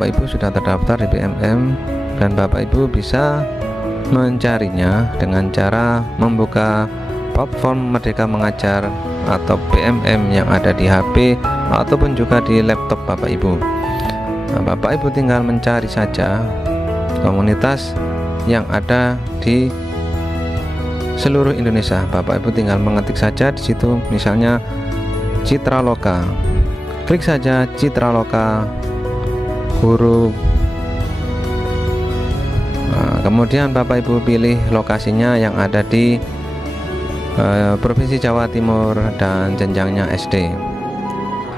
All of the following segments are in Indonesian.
Bapak Ibu sudah terdaftar di PMM dan Bapak Ibu bisa mencarinya dengan cara membuka platform Merdeka Mengajar atau PMM yang ada di HP ataupun juga di laptop Bapak Ibu. Nah, Bapak Ibu tinggal mencari saja komunitas yang ada di seluruh Indonesia. Bapak Ibu tinggal mengetik saja di situ, misalnya Citra Loka. Klik saja Citra Loka Guru. Nah, kemudian Bapak Ibu pilih lokasinya yang ada di Provinsi Jawa Timur dan jenjangnya SD.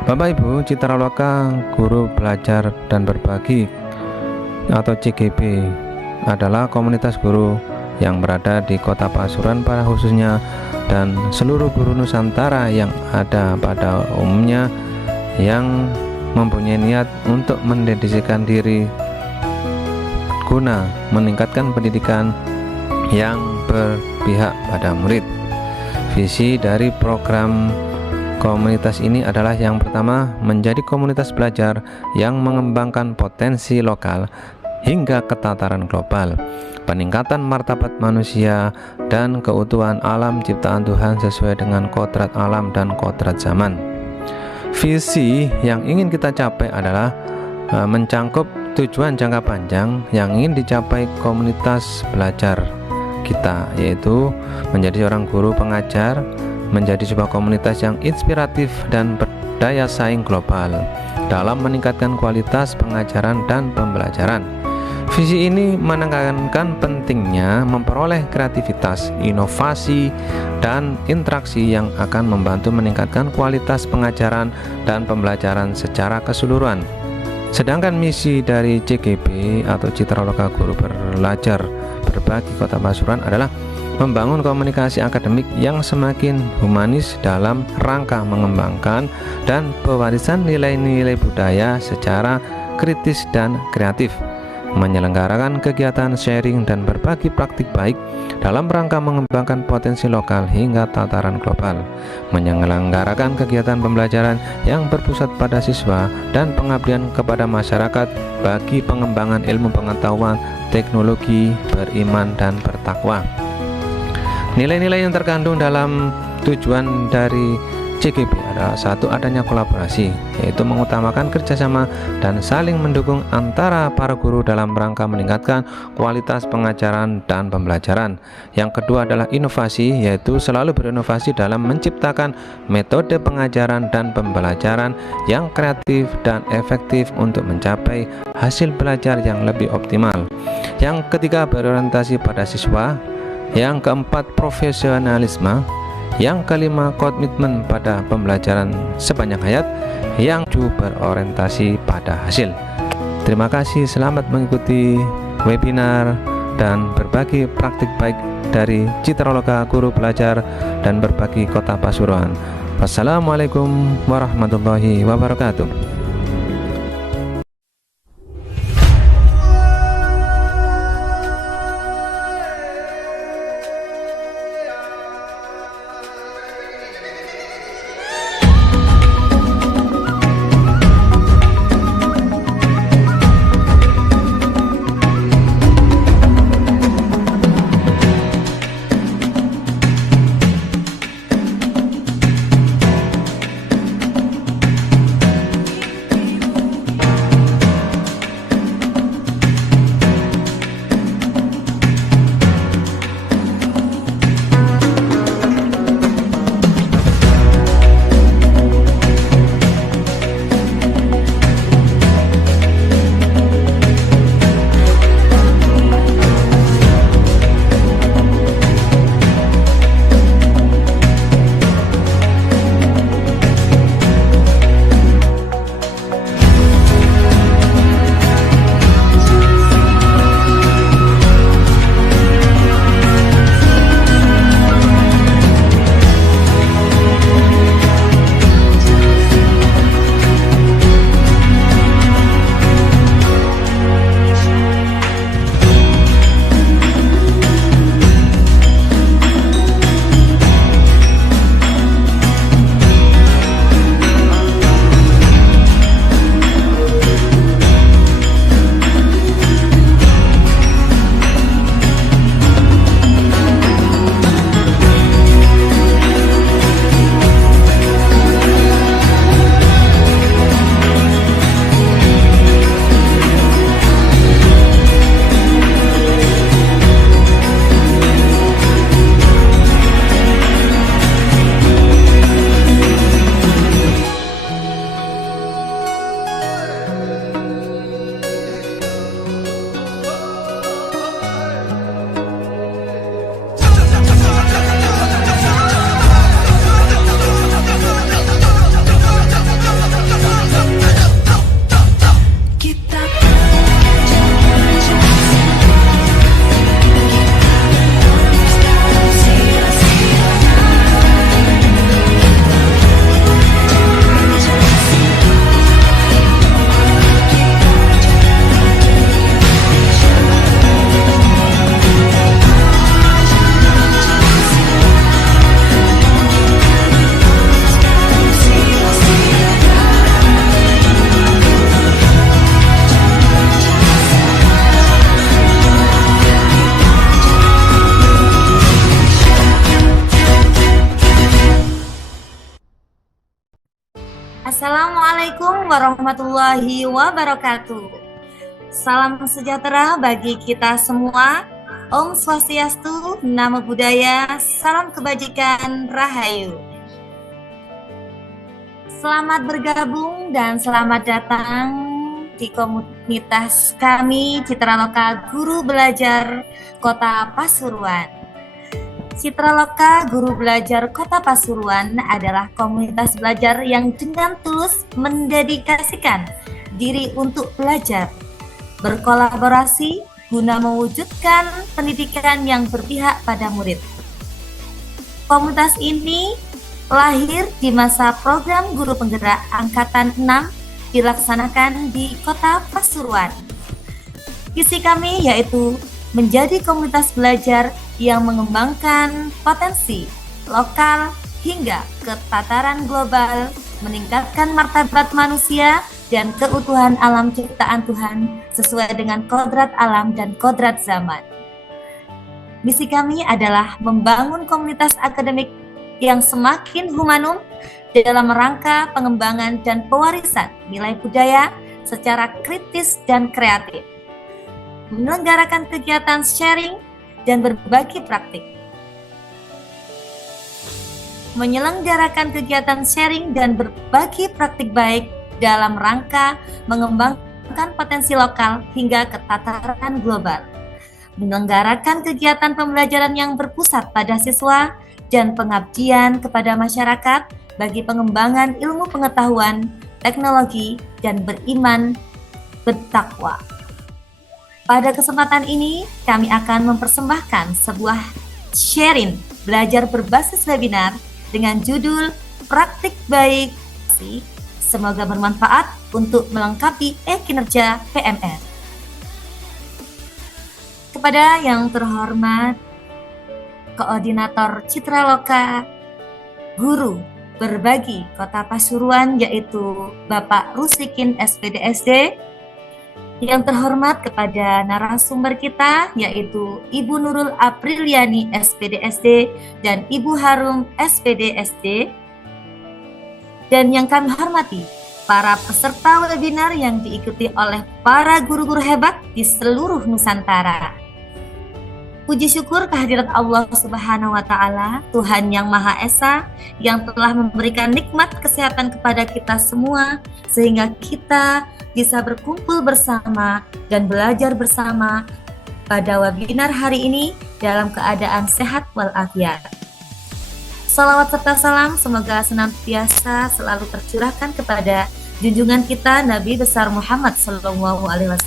Bapak Ibu, Citra Loka Guru Belajar dan Berbagi atau CGB adalah komunitas guru yang berada di Kota Pasuruan pada khususnya dan seluruh guru Nusantara yang ada pada umumnya yang mempunyai niat untuk mendedikasikan diri guna meningkatkan pendidikan yang berpihak pada murid. Visi dari program komunitas ini adalah yang pertama, menjadi komunitas belajar yang mengembangkan potensi lokal hingga ke tataran global, peningkatan martabat manusia dan keutuhan alam ciptaan Tuhan sesuai dengan kodrat alam dan kodrat zaman. Visi yang ingin kita capai adalah mencangkup tujuan jangka panjang yang ingin dicapai komunitas belajar kita, yaitu menjadi seorang guru pengajar, menjadi sebuah komunitas yang inspiratif dan berdaya saing global dalam meningkatkan kualitas pengajaran dan pembelajaran. Visi ini menekankan pentingnya memperoleh kreativitas, inovasi, dan interaksi yang akan membantu meningkatkan kualitas pengajaran dan pembelajaran secara keseluruhan. Sedangkan misi dari CGB atau Citra Loka Guru Belajar Berbagi Kota Pasuruan adalah membangun komunikasi akademik yang semakin humanis dalam rangka mengembangkan dan pewarisan nilai-nilai budaya secara kritis dan kreatif, menyelenggarakan kegiatan sharing dan berbagi praktik baik dalam rangka mengembangkan potensi lokal hingga tataran global, menyelenggarakan kegiatan pembelajaran yang berpusat pada siswa dan pengabdian kepada masyarakat bagi pengembangan ilmu pengetahuan, teknologi, beriman, dan bertakwa. Nilai-nilai yang terkandung dalam tujuan dari CGB adalah satu, adanya kolaborasi, yaitu mengutamakan kerjasama dan saling mendukung antara para guru dalam rangka meningkatkan kualitas pengajaran dan pembelajaran. Yang kedua adalah inovasi, yaitu selalu berinovasi dalam menciptakan metode pengajaran dan pembelajaran yang kreatif dan efektif untuk mencapai hasil belajar yang lebih optimal. Yang ketiga, berorientasi pada siswa. Yang keempat, profesionalisme. Yang kelima, komitmen pada pembelajaran sepanjang hayat. Yang ketujuh, berorientasi pada hasil. Terima kasih, selamat mengikuti webinar dan berbagi praktik baik dari Citra Loka Guru Belajar dan Berbagi Kota Pasuruan. Wassalamualaikum warahmatullahi wabarakatuh. Assalamualaikum warahmatullahi wabarakatuh. Salam sejahtera bagi kita semua. Om Swastiastu, Namo Buddhaya, salam kebajikan, Rahayu. Selamat bergabung dan selamat datang di komunitas kami Citra Loka Guru Belajar Kota Pasuruan. Citra Loka Guru Belajar Kota Pasuruan adalah komunitas belajar yang dengan tulus mendedikasikan diri untuk belajar, berkolaborasi guna mewujudkan pendidikan yang berpihak pada murid. Komunitas ini lahir di masa program Guru Penggerak Angkatan 6 dilaksanakan di Kota Pasuruan. Visi kami yaitu menjadi komunitas belajar yang mengembangkan potensi lokal hingga ke tataran global, meningkatkan martabat manusia dan keutuhan alam ciptaan Tuhan sesuai dengan kodrat alam dan kodrat zaman. Misi kami adalah membangun komunitas akademik yang semakin humanum dalam rangka pengembangan dan pewarisan nilai budaya secara kritis dan kreatif, menyelenggarakan kegiatan sharing dan berbagi praktik. Menyelenggarakan kegiatan sharing dan berbagi praktik baik dalam rangka mengembangkan potensi lokal hingga ke tataran global. Menyelenggarakan kegiatan pembelajaran yang berpusat pada siswa dan pengabdian kepada masyarakat bagi pengembangan ilmu pengetahuan, teknologi, dan beriman bertakwa. Pada kesempatan ini, kami akan mempersembahkan sebuah sharing belajar berbasis webinar dengan judul Praktik Baik. Semoga bermanfaat untuk melengkapi kinerja PMR. Kepada yang terhormat Koordinator Citra Loka Guru Berbagi Kota Pasuruan, yaitu Bapak Rusikin SPDSD, yang terhormat kepada narasumber kita yaitu Ibu Nurul Apriliani SPDSD dan Ibu Harum SPDSD, dan yang kami hormati para peserta webinar yang diikuti oleh para guru-guru hebat di seluruh Nusantara. Puji syukur kehadirat Allah Subhanahu wa Ta'ala, Tuhan yang Maha Esa, yang telah memberikan nikmat kesehatan kepada kita semua, sehingga kita bisa berkumpul bersama dan belajar bersama pada webinar hari ini dalam keadaan sehat walafiat. Salawat serta salam semoga senantiasa selalu tercurahkan kepada junjungan kita Nabi besar Muhammad SAW.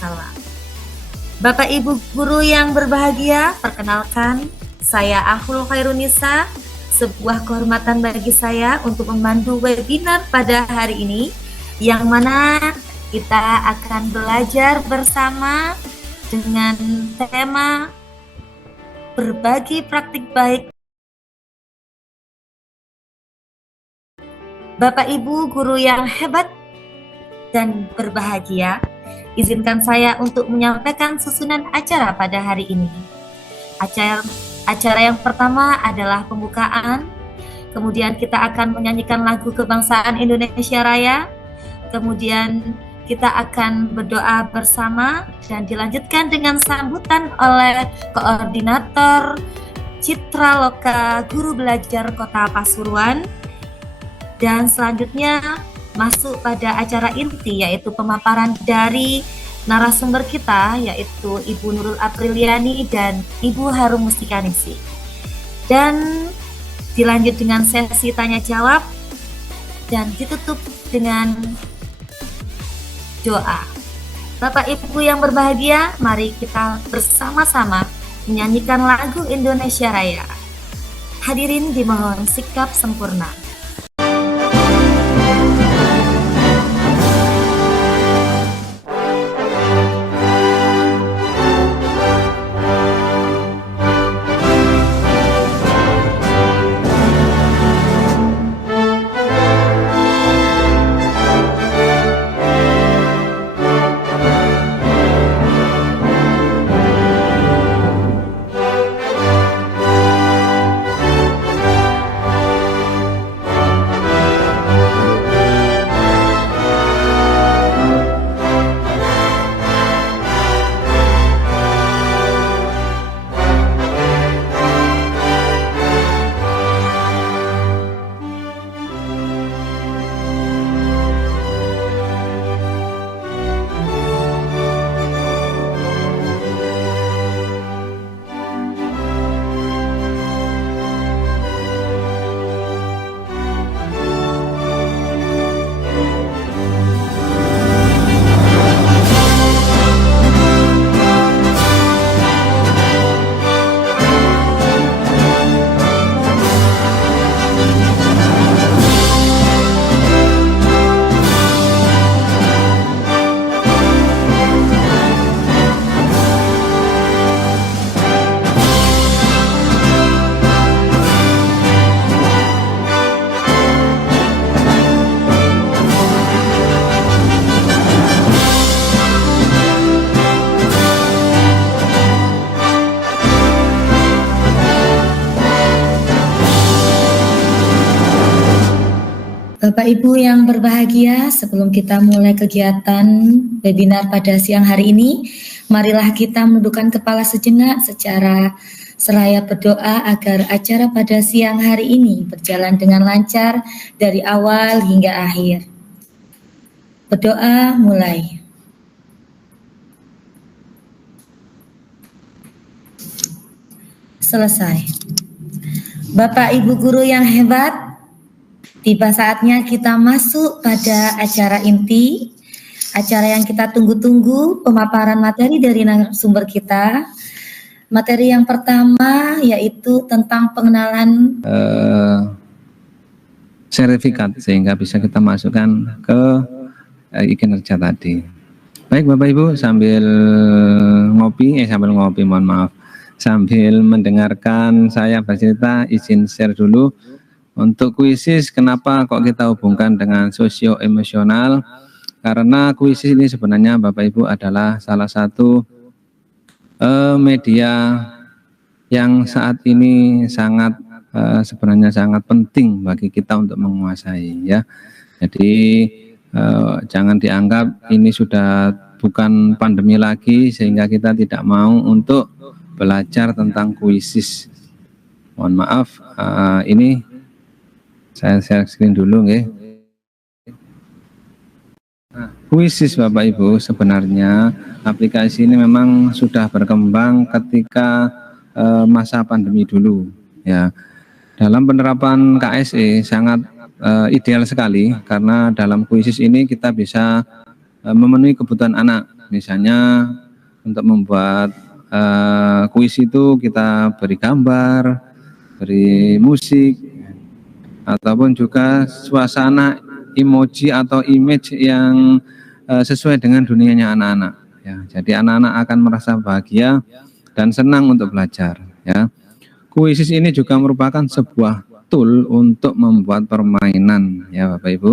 Bapak Ibu guru yang berbahagia, perkenalkan saya Ahul Khairunisa. Sebuah kehormatan bagi saya untuk memandu webinar pada hari ini, yang mana kita akan belajar bersama dengan tema berbagi praktik baik. Bapak Ibu guru yang hebat dan berbahagia, izinkan saya untuk menyampaikan susunan acara pada hari ini. Acara yang pertama adalah pembukaan, kemudian kita akan menyanyikan lagu kebangsaan Indonesia Raya, kemudian kita akan berdoa bersama dan dilanjutkan dengan sambutan oleh Koordinator Citra Loka Guru Belajar Kota Pasuruan, dan selanjutnya masuk pada acara inti yaitu pemaparan dari narasumber kita yaitu Ibu Nurul Apriliani dan Ibu Harum Mustikanisi, dan dilanjut dengan sesi tanya jawab dan ditutup dengan doa. Bapak Ibu yang berbahagia, mari kita bersama-sama menyanyikan lagu Indonesia Raya. Hadirin dimohon sikap sempurna. Bapak Ibu yang berbahagia, sebelum kita mulai kegiatan webinar pada siang hari ini, marilah kita menundukkan kepala sejenak secara seraya berdoa agar acara pada siang hari ini berjalan dengan lancar dari awal hingga akhir. Berdoa mulai. Selesai. Bapak Ibu guru yang hebat, tiba saatnya kita masuk pada acara inti, acara yang kita tunggu-tunggu, pemaparan materi dari narasumber kita. Materi yang pertama yaitu tentang pengenalan sertifikat, sehingga bisa kita masukkan ke kinerja tadi. Baik Bapak Ibu, sambil ngopi, mohon maaf, sambil mendengarkan saya bercerita, izin share dulu. Untuk kuisis, kenapa kok kita hubungkan dengan sosio-emosional? Karena kuisis ini sebenarnya Bapak Ibu adalah salah satu media yang saat ini sangat sebenarnya sangat penting bagi kita untuk menguasai, ya. Jadi jangan dianggap ini sudah bukan pandemi lagi sehingga kita tidak mau untuk belajar tentang kuisis. Mohon maaf, ini saya share screen dulu, nggih. Nah, kuisis Bapak Ibu, sebenarnya aplikasi ini memang sudah berkembang ketika masa pandemi dulu, ya. Dalam penerapan KSE sangat ideal sekali, karena dalam kuisis ini kita bisa memenuhi kebutuhan anak. Misalnya untuk membuat kuis itu kita beri gambar, beri musik, ataupun juga suasana emoji atau image yang sesuai dengan dunianya anak-anak, ya. Jadi anak-anak akan merasa bahagia dan senang untuk belajar, ya. Kuisis ini juga merupakan sebuah tool untuk membuat permainan, ya Bapak Ibu,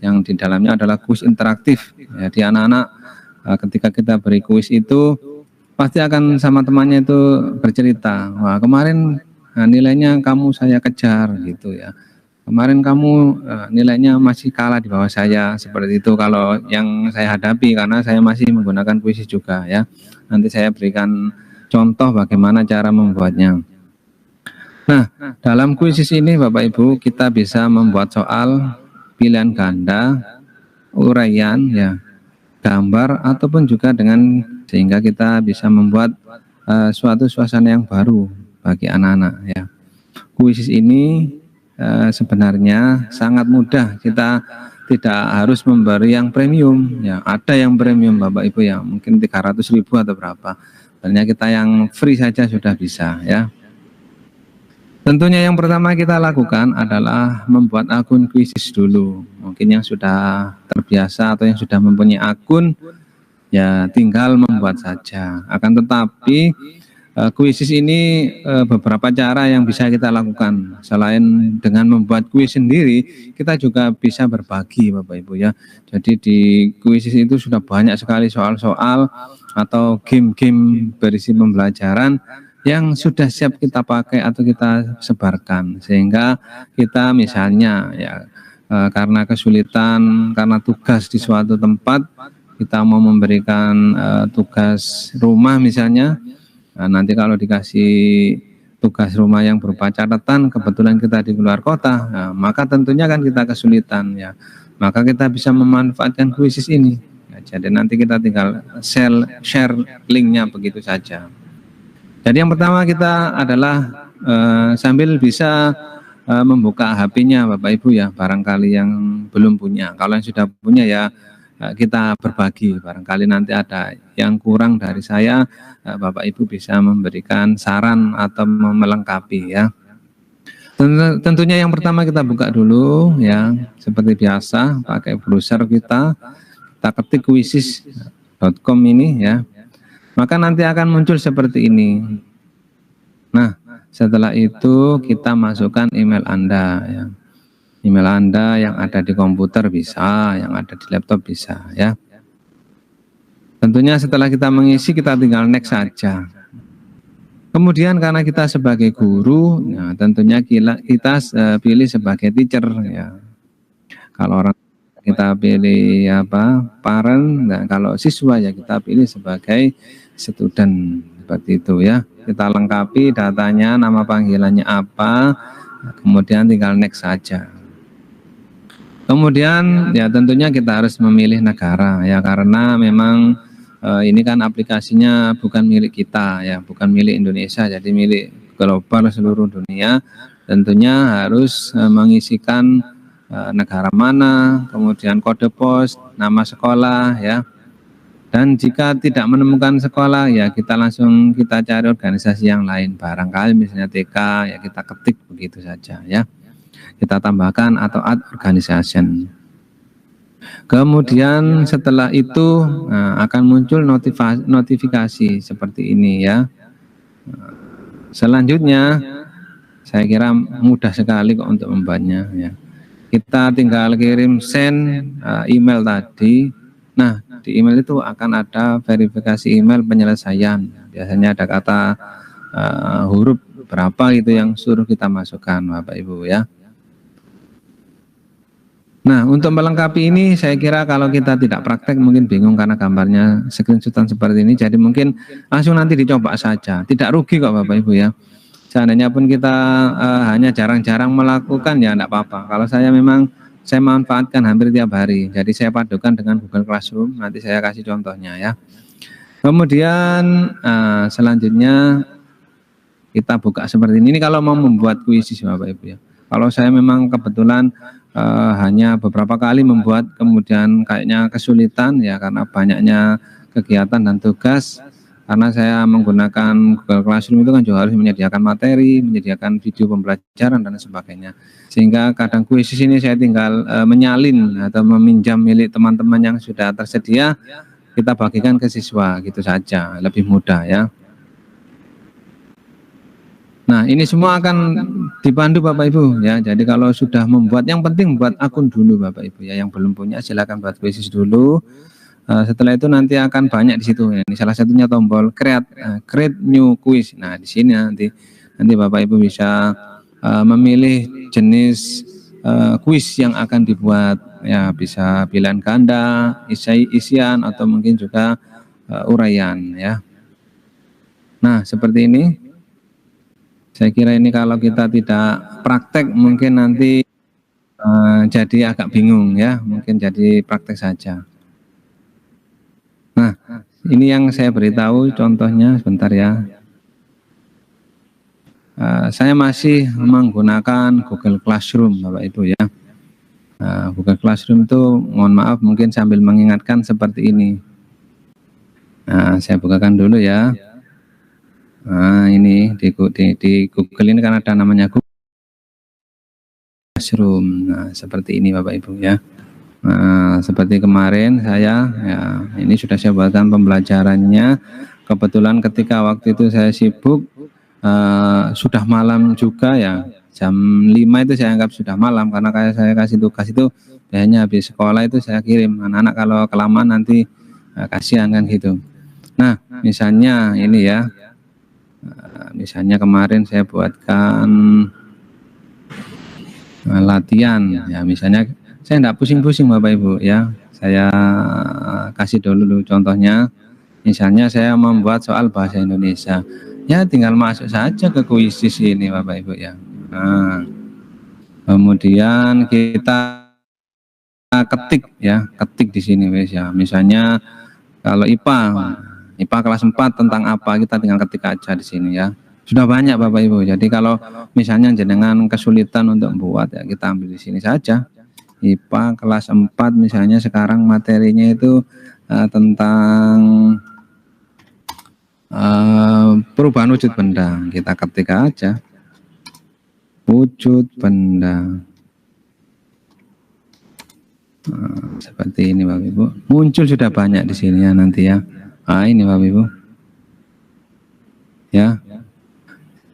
yang di dalamnya adalah kuis interaktif. Jadi anak-anak ketika kita beri kuis itu pasti akan sama temannya itu bercerita, wah kemarin nilainya kamu saya kejar, gitu ya. Kemarin kamu nilainya masih kalah di bawah saya, seperti itu kalau yang saya hadapi, karena saya masih menggunakan kuisis juga, ya. Nanti saya berikan contoh bagaimana cara membuatnya. Nah, dalam kuisis ini Bapak Ibu kita bisa membuat soal, pilihan ganda, uraian, ya, gambar, ataupun juga dengan sehingga kita bisa membuat suatu suasana yang baru bagi anak-anak, ya. Kuisis ini sebenarnya sangat mudah, kita tidak harus memberi yang premium, ya. Ada yang premium Bapak Ibu yang mungkin 300.000 atau berapa, sebenarnya kita yang free saja sudah bisa, ya. Tentunya yang pertama kita lakukan adalah membuat akun kuisis dulu. Mungkin yang sudah terbiasa atau yang sudah mempunyai akun, ya tinggal membuat saja. Akan tetapi kuisis ini beberapa cara yang bisa kita lakukan. Selain dengan membuat kuis sendiri, kita juga bisa berbagi Bapak Ibu, ya. Jadi di kuisis itu sudah banyak sekali soal-soal atau game-game berisi pembelajaran yang sudah siap kita pakai atau kita sebarkan, sehingga kita misalnya, ya, karena kesulitan, karena tugas di suatu tempat, kita mau memberikan tugas rumah misalnya. Nah, nanti kalau dikasih tugas rumah yang berupa catatan, kebetulan kita di luar kota, nah, maka tentunya kan kita kesulitan, ya. Maka kita bisa memanfaatkan kuisis ini. Ya, jadi nanti kita tinggal share linknya begitu saja. Jadi yang pertama kita adalah sambil bisa membuka HP-nya Bapak Ibu, ya, barangkali yang belum punya. Kalau yang sudah punya, ya kita berbagi, barangkali nanti ada yang kurang dari saya, Bapak Ibu bisa memberikan saran atau melengkapi, ya. Tentunya yang pertama kita buka dulu, ya, seperti biasa pakai browser kita ketik kuisis.com ini, ya. Maka nanti akan muncul seperti ini. Nah, setelah itu kita masukkan email Anda, ya. Email Anda yang ada di komputer bisa, yang ada di laptop bisa, ya. Tentunya setelah kita mengisi, kita tinggal next saja. Kemudian karena kita sebagai guru, ya, tentunya kita pilih sebagai teacher, ya. Kalau orang kita pilih apa, parent, nah kalau siswa ya kita pilih sebagai student, seperti itu ya. Kita lengkapi datanya, nama panggilannya apa, kemudian tinggal next saja. Kemudian ya tentunya kita harus memilih negara ya, karena memang ini kan aplikasinya bukan milik kita ya, bukan milik Indonesia, jadi milik global seluruh dunia. Tentunya harus mengisikan negara mana, kemudian kode pos, nama sekolah ya. Dan jika tidak menemukan sekolah ya kita langsung kita cari organisasi yang lain, barangkali misalnya TK ya kita ketik begitu saja ya. Kita tambahkan atau add organization. Kemudian setelah itu akan muncul notifikasi seperti ini ya. Selanjutnya saya kira mudah sekali kok untuk membuatnya ya. Kita tinggal kirim send email tadi. Nah, di email itu akan ada verifikasi email penyelesaian. Biasanya ada kata huruf berapa itu yang suruh kita masukkan, Bapak Ibu ya. Nah, untuk melengkapi ini saya kira kalau kita tidak praktek mungkin bingung karena gambarnya screenshotan seperti ini. Jadi mungkin langsung nanti dicoba saja. Tidak rugi kok Bapak Ibu ya. Seandainya pun kita hanya jarang-jarang melakukan ya enggak apa-apa. Kalau saya memang saya manfaatkan hampir tiap hari. Jadi saya padukan dengan Google Classroom. Nanti saya kasih contohnya ya. Kemudian selanjutnya kita buka seperti ini. Ini kalau mau membuat kuisis Bapak Ibu ya. Kalau saya memang kebetulan hanya beberapa kali membuat, kemudian kayaknya kesulitan ya karena banyaknya kegiatan dan tugas. Karena saya menggunakan Google Classroom itu kan juga harus menyediakan materi, menyediakan video pembelajaran dan sebagainya. Sehingga kadang kuisis ini saya tinggal menyalin atau meminjam milik teman-teman yang sudah tersedia, kita bagikan ke siswa gitu saja, lebih mudah ya. Nah, ini semua akan dipandu Bapak Ibu ya. Jadi kalau sudah membuat, yang penting buat akun dulu Bapak Ibu ya. Yang belum punya silakan buat kuisis dulu. Setelah itu nanti akan banyak di situ. Ini salah satunya tombol create new quiz. Nah, di sini nanti Bapak Ibu bisa memilih jenis kuis yang akan dibuat ya, bisa pilihan ganda, isian atau mungkin juga uraian ya. Nah, seperti ini. Saya kira ini kalau kita tidak praktek mungkin nanti jadi agak bingung ya, mungkin jadi praktek saja. Nah, ini yang saya beritahu contohnya sebentar ya. Saya masih menggunakan Google Classroom Bapak Ibu ya. Google Classroom itu mohon maaf mungkin sambil mengingatkan seperti ini. Nah, saya bukakan dulu ya. Nah, ini di Google ini kan ada namanya Google Classroom. Nah, seperti ini Bapak Ibu ya. Nah, seperti kemarin saya ya, ini sudah saya buatkan pembelajarannya. Kebetulan ketika waktu itu saya sibuk, sudah malam juga ya, jam 5 itu saya anggap sudah malam, karena kayak saya kasih tugas itu biasanya habis sekolah itu saya kirim. Anak-anak kalau kelamaan nanti kasihan kan gitu. Nah, misalnya ini ya, misalnya kemarin saya buatkan latihan ya, misalnya saya enggak pusing-pusing Bapak Ibu ya. Saya kasih dulu contohnya. Misalnya saya membuat soal bahasa Indonesia. Ya tinggal masuk saja ke kuisis ini Bapak Ibu ya. Nah, kemudian kita ketik ya, ketik di sini wes ya. Misalnya kalau IPA kelas 4 tentang apa, kita tinggal ketik aja di sini ya. Sudah banyak Bapak Ibu. Jadi kalau misalnya jenengan kesulitan untuk membuat ya, kita ambil di sini saja. IPA kelas 4 misalnya sekarang materinya itu tentang perubahan wujud benda. Kita ketik aja wujud benda. Seperti ini Bapak Ibu. Muncul sudah banyak di sini ya nanti ya. Nah, ini Bapak Ibu. Ya.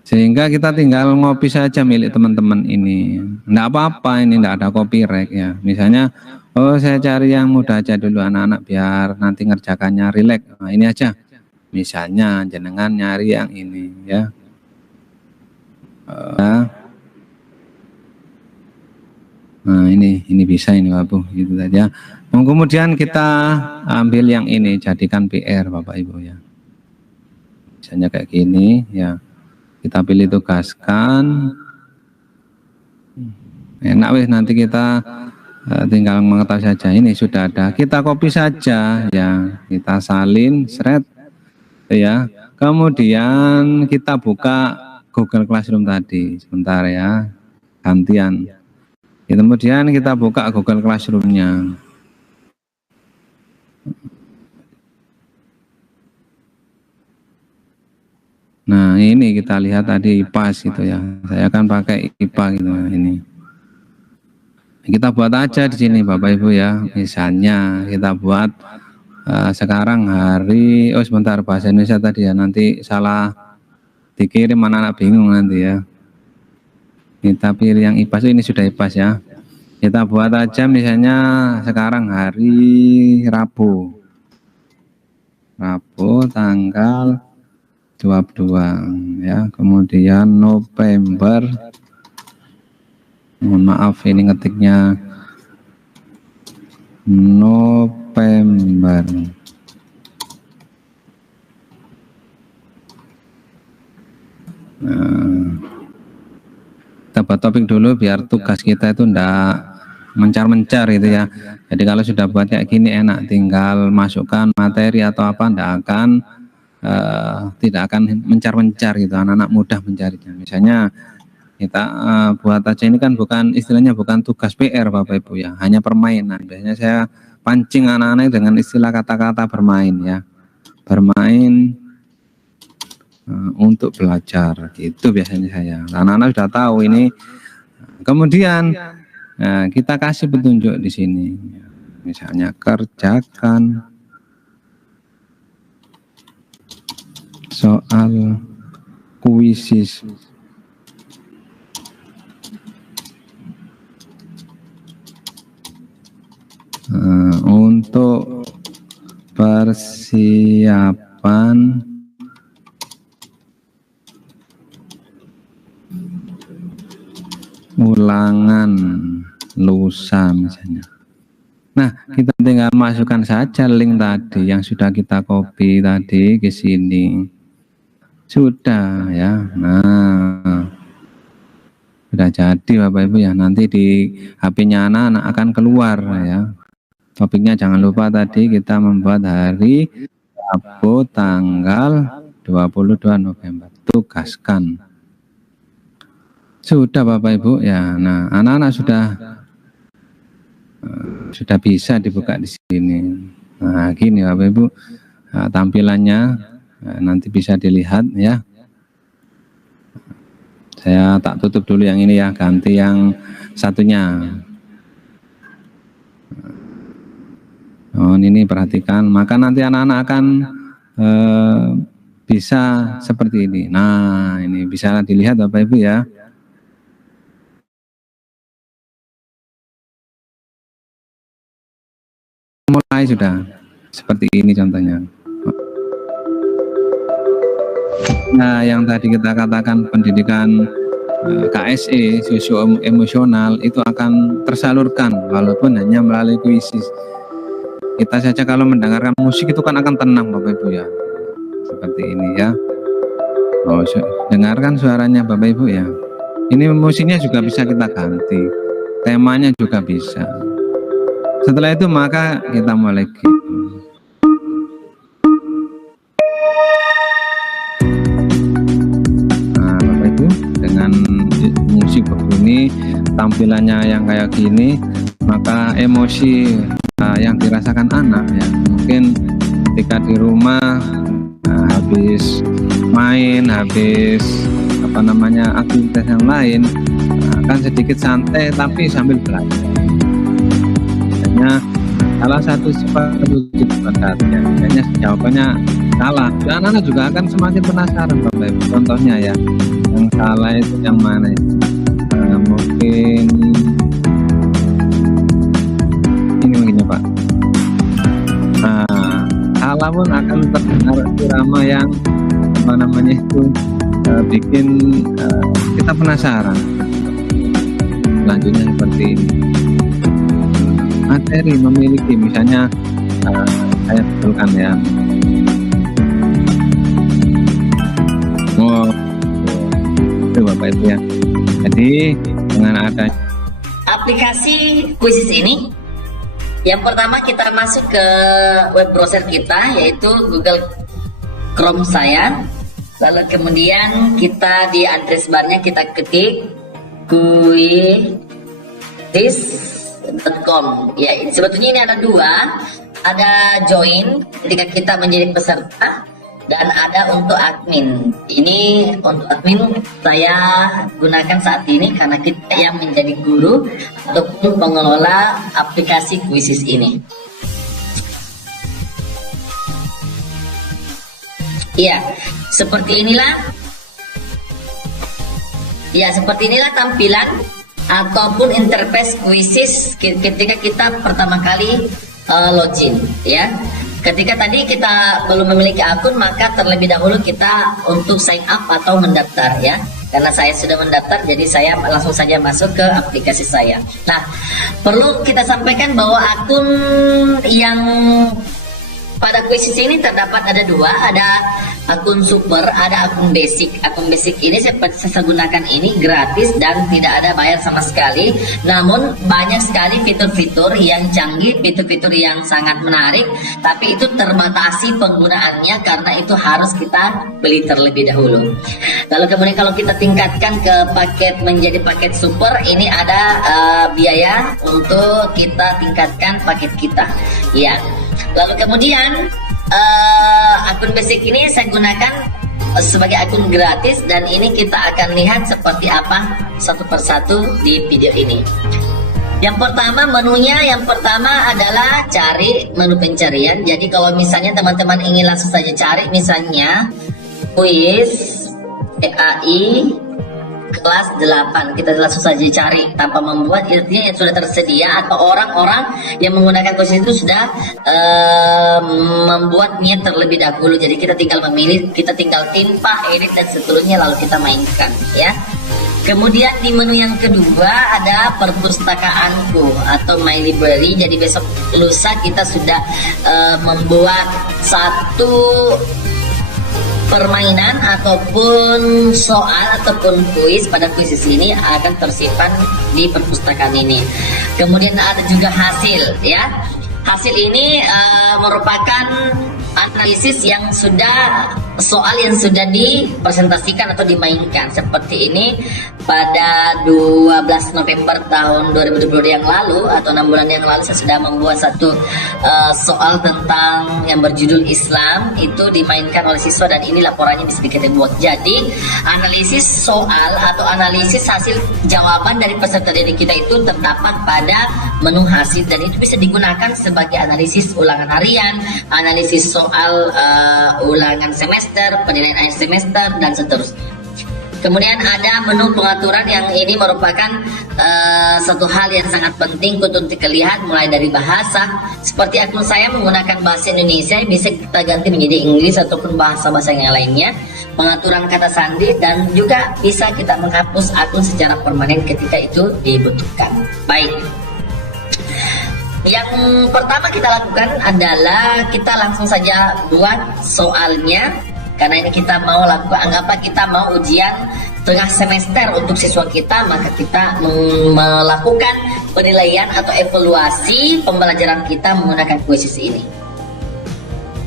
Sehingga kita tinggal ngopi saja milik teman-teman ini. Enggak apa-apa, ini enggak ada copyright ya. Misalnya, oh saya cari yang mudah aja dulu anak-anak biar nanti ngerjakannya rileks. Nah, ini aja. Misalnya jenengan nyari yang ini ya. Nah, ini bisa ini Bapak Ibu, itu saja. Kemudian kita ambil yang ini, jadikan PR Bapak Ibu ya. Misalnya kayak gini ya. Kita pilih tugaskan. Enak weh, nanti kita tinggal mengetahui saja. Ini sudah ada. Kita copy saja ya. Kita salin, shred ya. Kemudian kita buka Google Classroom tadi. Sebentar ya. Gantian. Kemudian kita buka Google Classroom-nya. Nah, ini kita lihat tadi IPAS gitu ya. Saya akan pakai IPA gitu ini. Kita buat aja di sini Bapak Ibu ya. Misalnya kita buat sekarang hari, oh sebentar, bahasa Indonesia tadi ya. Nanti salah dikirim, anak-anak bingung nanti ya. Kita pilih yang IPAS, ini sudah IPAS ya. Kita buat aja misalnya sekarang hari Rabu. Rabu tanggal 22 ya. Kemudian November. Mohon maaf ini ngetiknya November. Kita buat topik dulu biar tugas kita itu enggak mencar-mencar gitu ya. Jadi kalau sudah buat kayak gini enak, tinggal masukkan materi atau apa, tidak akan mencar-mencar gitu. Anak-anak mudah mencarinya. Misalnya kita buat aja, ini kan bukan, istilahnya bukan tugas PR Bapak Ibu ya, hanya permainan. Biasanya saya pancing anak-anak dengan istilah kata-kata bermain ya, bermain untuk belajar gitu biasanya saya. Anak-anak sudah tahu ini. Kemudian kita kasih petunjuk di sini, misalnya kerjakan soal kuisis untuk persiapan ulangan lusa misalnya. Nah, kita tinggal masukkan saja link tadi yang sudah kita copy tadi ke sini. Sudah ya. Nah, sudah jadi Bapak Ibu ya. Nanti di HP-nya anak-anak akan keluar ya. Topiknya jangan lupa tadi kita membuat hari Rabu tanggal 22 November. Tugaskan. Sudah Bapak Ibu ya. Nah, anak-anak sudah bisa dibuka di sini. Nah, gini Bapak Ibu, tampilannya nanti bisa dilihat ya. Saya tak tutup dulu yang ini ya, ganti yang satunya. Oh, ini perhatikan, maka nanti anak-anak akan bisa seperti ini. Nah, ini bisa dilihat Bapak Ibu ya. Mulai sudah seperti ini contohnya. Nah, yang tadi kita katakan pendidikan KSE, sosio emosional itu akan tersalurkan walaupun hanya melalui kuisis. Kita saja kalau mendengarkan musik itu kan akan tenang Bapak Ibu ya. Seperti ini ya. Oh, dengarkan suaranya Bapak Ibu ya. Ini musiknya juga bisa kita ganti. Temanya juga bisa. Setelah itu maka kita mulai gitu. Nah Bapak Ibu, dengan musik begini, tampilannya yang kayak gini, maka emosi yang dirasakan anak ya, mungkin ketika di rumah habis main, habis aktivitas yang lain, akan sedikit santai tapi sambil belajar. Salah satu sifat wujud perhatian, kayaknya jawabannya salah. Dan anak-anak juga akan semakin penasaran Bapak Ibu. Contohnya ya, yang salah itu yang mana? Mungkin ini mungkin ya Pak. Salah pun akan terdengar irama yang bikin kita penasaran. Selanjutnya seperti ini. materi, memiliki, misalnya saya betulkan ya. Oh, itu Bapak Ibu ya. Jadi dengan adanya aplikasi Quizzes ini, yang pertama kita masuk ke web browser kita, yaitu Google Chrome saya. Lalu kemudian kita di address barnya kita ketik quizzes.com. Ya, sebetulnya ini ada dua, ada join ketika kita menjadi peserta, dan ada untuk admin. Ini untuk admin saya gunakan saat ini karena kita yang menjadi guru ataupun pengelola aplikasi Quizzes ini. Iya, seperti inilah. Ya, seperti inilah tampilan ataupun interface Quizzes ketika kita pertama kali login, ya. Ketika tadi kita belum memiliki akun, maka terlebih dahulu kita untuk sign up atau mendaftar, ya. Karena saya sudah mendaftar, jadi saya langsung saja masuk ke aplikasi saya. Nah, perlu kita sampaikan bahwa akun yang pada Quizzes ini terdapat ada dua, ada akun super, ada akun basic. Akun basic ini saya gunakan ini gratis dan tidak ada bayar sama sekali. Namun banyak sekali fitur-fitur yang canggih, fitur-fitur yang sangat menarik, tapi itu terbatasi penggunaannya karena itu harus kita beli terlebih dahulu. Lalu kemudian kalau kita tingkatkan ke paket menjadi paket super, ini ada biaya untuk kita tingkatkan paket kita, ya. Lalu kemudian akun basic ini saya gunakan sebagai akun gratis, dan ini kita akan lihat seperti apa satu persatu di video ini. Yang pertama menunya, yang pertama adalah cari menu pencarian. Jadi kalau misalnya teman-teman ingin langsung saja cari, misalnya quiz EAI kelas 8, kita langsung saja cari tanpa membuat, artinya yang sudah tersedia atau orang-orang yang menggunakan Quizzes itu sudah membuatnya terlebih dahulu. Jadi kita tinggal memilih, kita tinggal timpa, edit dan seterusnya, lalu kita mainkan, ya. Kemudian di menu yang kedua ada perpustakaanku atau my library. Jadi besok lusa kita sudah membuat satu permainan ataupun soal ataupun kuis. Pada Quizzes ini akan tersimpan di perpustakaan ini. Kemudian ada juga hasil, ya. Hasil ini merupakan analisis yang sudah, soal yang sudah dipresentasikan atau dimainkan. Seperti ini pada 12 November tahun 2020 yang lalu atau 6 bulan yang lalu, saya sudah membuat satu soal tentang yang berjudul Islam, itu dimainkan oleh siswa dan ini laporannya bisa kita buat. Jadi analisis soal atau analisis hasil jawaban dari peserta didik kita itu terdapat pada menu hasil, dan itu bisa digunakan sebagai analisis ulangan harian, analisis soal ulangan semester, penilaian akhir semester, dan seterusnya. Kemudian ada menu pengaturan, yang ini merupakan satu hal yang sangat penting untuk dilihat, mulai dari bahasa. Seperti akun saya menggunakan bahasa Indonesia, bisa kita ganti menjadi Inggris ataupun bahasa-bahasa yang lainnya. Pengaturan kata sandi, dan juga bisa kita menghapus akun secara permanen ketika itu dibutuhkan. Baik. Yang pertama kita lakukan adalah kita langsung saja buat soalnya. Karena ini kita mau lakukan, anggaplah kita mau ujian tengah semester untuk siswa kita, maka kita melakukan penilaian atau evaluasi pembelajaran kita menggunakan Quizzes ini.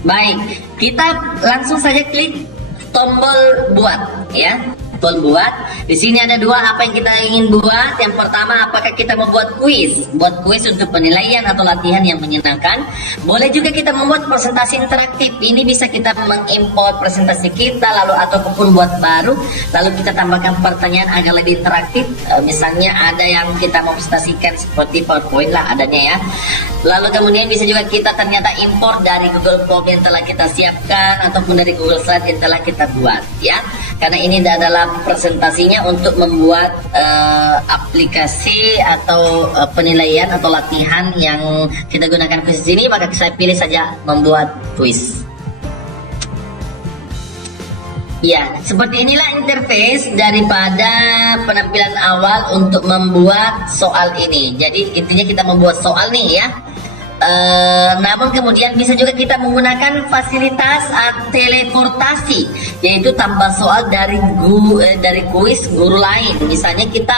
Baik, kita langsung saja klik tombol buat, ya. Tombol buat. Di sini ada dua, apa yang kita ingin buat. Yang pertama, apakah kita membuat kuis? Buat kuis untuk penilaian atau latihan yang menyenangkan. Boleh juga kita membuat presentasi interaktif. Ini bisa kita mengimport presentasi kita, lalu ataupun buat baru, lalu kita tambahkan pertanyaan agar lebih interaktif. Misalnya ada yang kita mau presentasikan seperti PowerPoint lah adanya, ya. Lalu kemudian bisa juga kita ternyata import dari Google Form yang telah kita siapkan ataupun dari Google Slide yang telah kita buat, ya. Karena ini adalah presentasinya untuk membuat aplikasi atau penilaian atau latihan yang kita gunakan Quizzes ini, maka saya pilih saja membuat kuis. Ya, seperti inilah interface daripada penampilan awal untuk membuat soal ini. Jadi intinya kita membuat soal nih, ya. namun kemudian bisa juga kita menggunakan fasilitas teleportasi, yaitu tambah soal dari kuis guru lain. Misalnya kita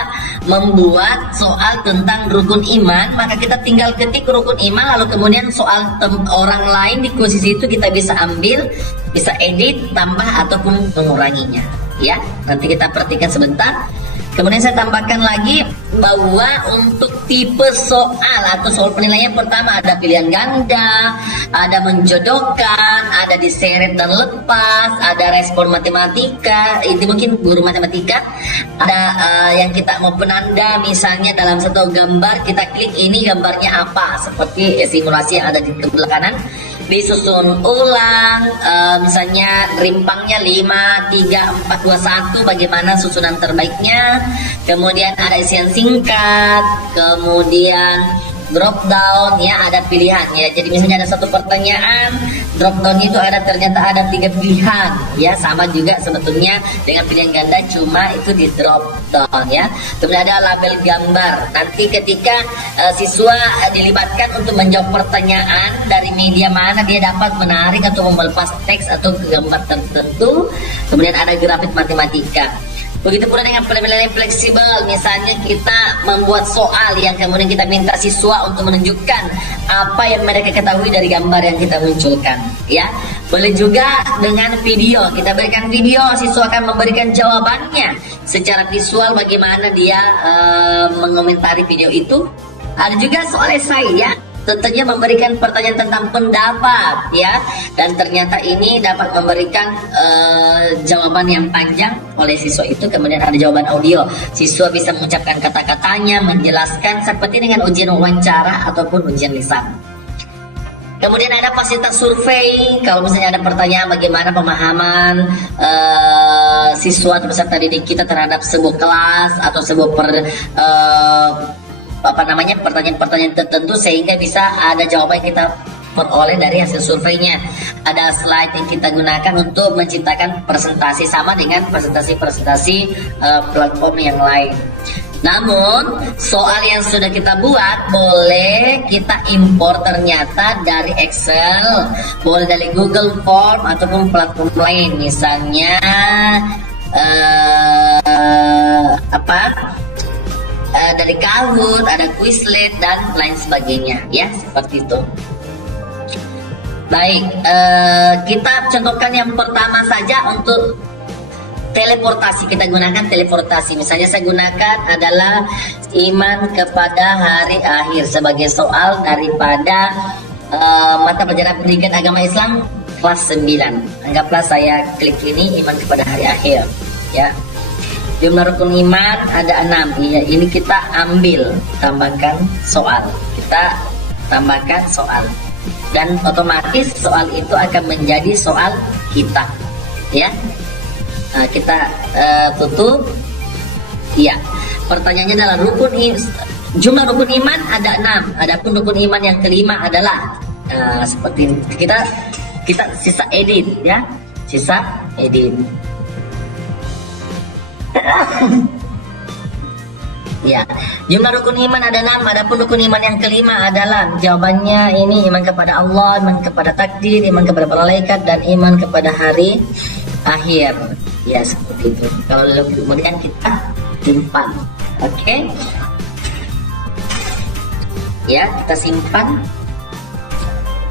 membuat soal tentang rukun iman, maka kita tinggal ketik rukun iman, lalu kemudian soal orang lain di kuis itu kita bisa ambil, bisa edit, tambah ataupun menguranginya. Ya, nanti kita perhatikan sebentar. Kemudian saya tambahkan lagi bahwa untuk tipe soal atau soal penilaian pertama ada pilihan ganda, ada menjodohkan, ada diseret dan lepas, ada respon matematika, itu mungkin guru matematika, ada yang kita mau penanda, misalnya dalam satu gambar kita klik ini gambarnya apa, seperti simulasi yang ada di sebelah kanan, disusun ulang, misalnya rimpangnya 5, 3, 4, 2, 1, bagaimana susunan terbaiknya. Kemudian ada isian singkat, kemudian drop down, ya ada pilihan ya. Jadi misalnya ada satu pertanyaan, drop down itu ternyata ada 3 pilihan ya, sama juga sebetulnya dengan pilihan ganda, cuma itu di drop down ya. Kemudian ada label gambar. Nanti ketika siswa dilibatkan untuk menjawab pertanyaan dari media mana dia dapat menarik atau melepas teks atau gambar tertentu. Kemudian ada grafik matematika. Begitu pula dengan penilaian fleksibel, misalnya kita membuat soal yang kemudian kita minta siswa untuk menunjukkan apa yang mereka ketahui dari gambar yang kita munculkan, ya. Boleh juga dengan video, kita berikan video, siswa akan memberikan jawabannya secara visual bagaimana dia mengomentari video itu. Ada juga soal esai, ya. Tentunya memberikan pertanyaan tentang pendapat ya, dan ternyata ini dapat memberikan jawaban yang panjang oleh siswa itu. Kemudian ada jawaban audio, siswa bisa mengucapkan kata-katanya, menjelaskan seperti dengan ujian wawancara ataupun ujian lisan. Kemudian ada fasilitas survei, kalau misalnya ada pertanyaan bagaimana pemahaman siswa atau peserta didik kita terhadap sebuah kelas atau sebuah pertanyaan-pertanyaan tertentu, sehingga bisa ada jawaban yang kita peroleh dari hasil surveinya. Ada slide yang kita gunakan untuk menciptakan presentasi, sama dengan presentasi platform yang lain. Namun soal yang sudah kita buat boleh kita impor ternyata dari Excel, boleh dari Google Form ataupun platform lain, misalnya dari Kahoot, ada Quizlet dan lain sebagainya ya, seperti itu. Baik, kita contohkan yang pertama saja untuk teleportasi. Kita gunakan teleportasi. Misalnya saya gunakan adalah iman kepada hari akhir sebagai soal daripada mata pelajaran pendidikan agama Islam kelas 9. Anggaplah saya klik ini iman kepada hari akhir ya. Jumlah rukun iman ada 6. Iya, ini kita ambil, tambahkan soal. Kita tambahkan soal. Dan otomatis soal itu akan menjadi soal kita. Ya. Nah, kita tutup. Iya. Pertanyaannya adalah jumlah rukun iman ada 6. Adapun rukun iman yang kelima adalah seperti ini. Kita sisa edit ya. Sisa edit. Ya, jumlah rukun iman ada 6. Adapun rukun iman yang kelima adalah, jawabannya ini iman kepada Allah, iman kepada takdir, iman kepada malaikat, dan iman kepada hari akhir. Ya, seperti itu. Kalau kemudian kita simpan. Oke. Ya, kita simpan.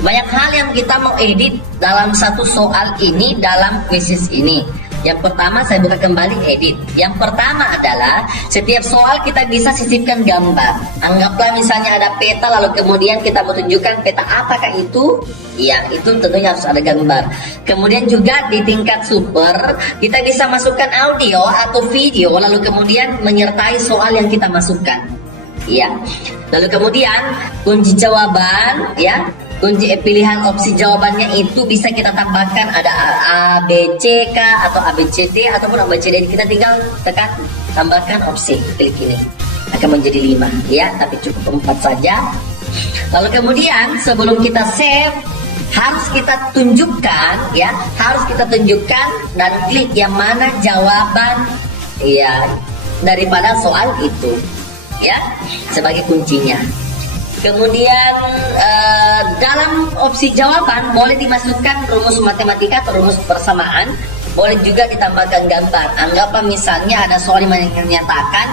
Banyak hal yang kita mau edit dalam satu soal ini, dalam kuisis ini. Yang pertama, saya buka kembali edit. Yang pertama adalah setiap soal kita bisa sisipkan gambar. Anggaplah misalnya ada peta, lalu kemudian kita mau tunjukkan peta apakah itu. Ya, itu tentunya harus ada gambar. Kemudian juga di tingkat super, kita bisa masukkan audio atau video, lalu kemudian menyertai soal yang kita masukkan. Ya. Lalu kemudian kunci jawaban, ya. Kunci pilihan opsi jawabannya itu bisa kita tambahkan, ada A, B, C, K, atau A, B, C, D, ataupun A, B, C, D. Kita tinggal tekan tambahkan opsi, klik ini. Akan menjadi 5, ya, tapi cukup 4 saja. Lalu kemudian sebelum kita save, harus kita tunjukkan, ya, dan klik yang mana jawaban, ya, daripada soal itu, ya, sebagai kuncinya. Kemudian dalam opsi jawaban boleh dimasukkan rumus matematika atau rumus persamaan. Boleh juga ditambahkan gambar. Anggaplah misalnya ada soal yang menyatakan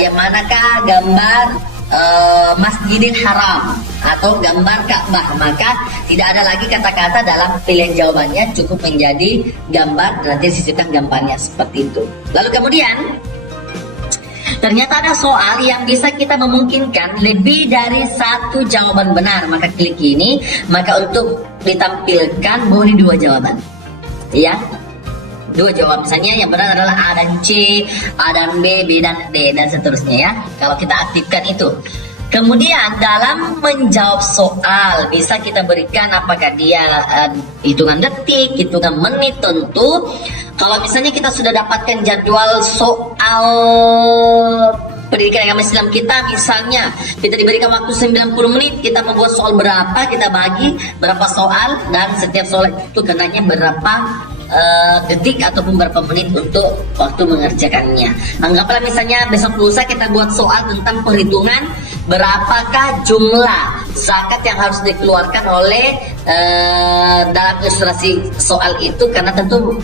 yang manakah gambar Masjidil Haram atau gambar Ka'bah, maka tidak ada lagi kata-kata dalam pilihan jawabannya, cukup menjadi gambar, nanti sisipkan gambarnya seperti itu. Lalu kemudian ternyata ada soal yang bisa kita memungkinkan lebih dari satu jawaban benar, maka klik ini, maka untuk ditampilkan boleh dua jawaban, ya. Dua jawaban, misalnya yang benar adalah A dan C, A dan B, B dan D, dan seterusnya ya. Kalau kita aktifkan itu. Kemudian dalam menjawab soal bisa kita berikan apakah dia hitungan detik, hitungan menit tentu. Kalau misalnya kita sudah dapatkan jadwal soal pendidikan agama Islam kita, misalnya kita diberikan waktu 90 menit, kita membuat soal berapa, kita bagi berapa soal, dan setiap soal itu kenanya berapa detik ataupun berapa menit untuk waktu mengerjakannya. Anggaplah misalnya besok lusa kita buat soal tentang perhitungan berapakah jumlah zakat yang harus dikeluarkan oleh dalam ilustrasi soal itu, karena tentu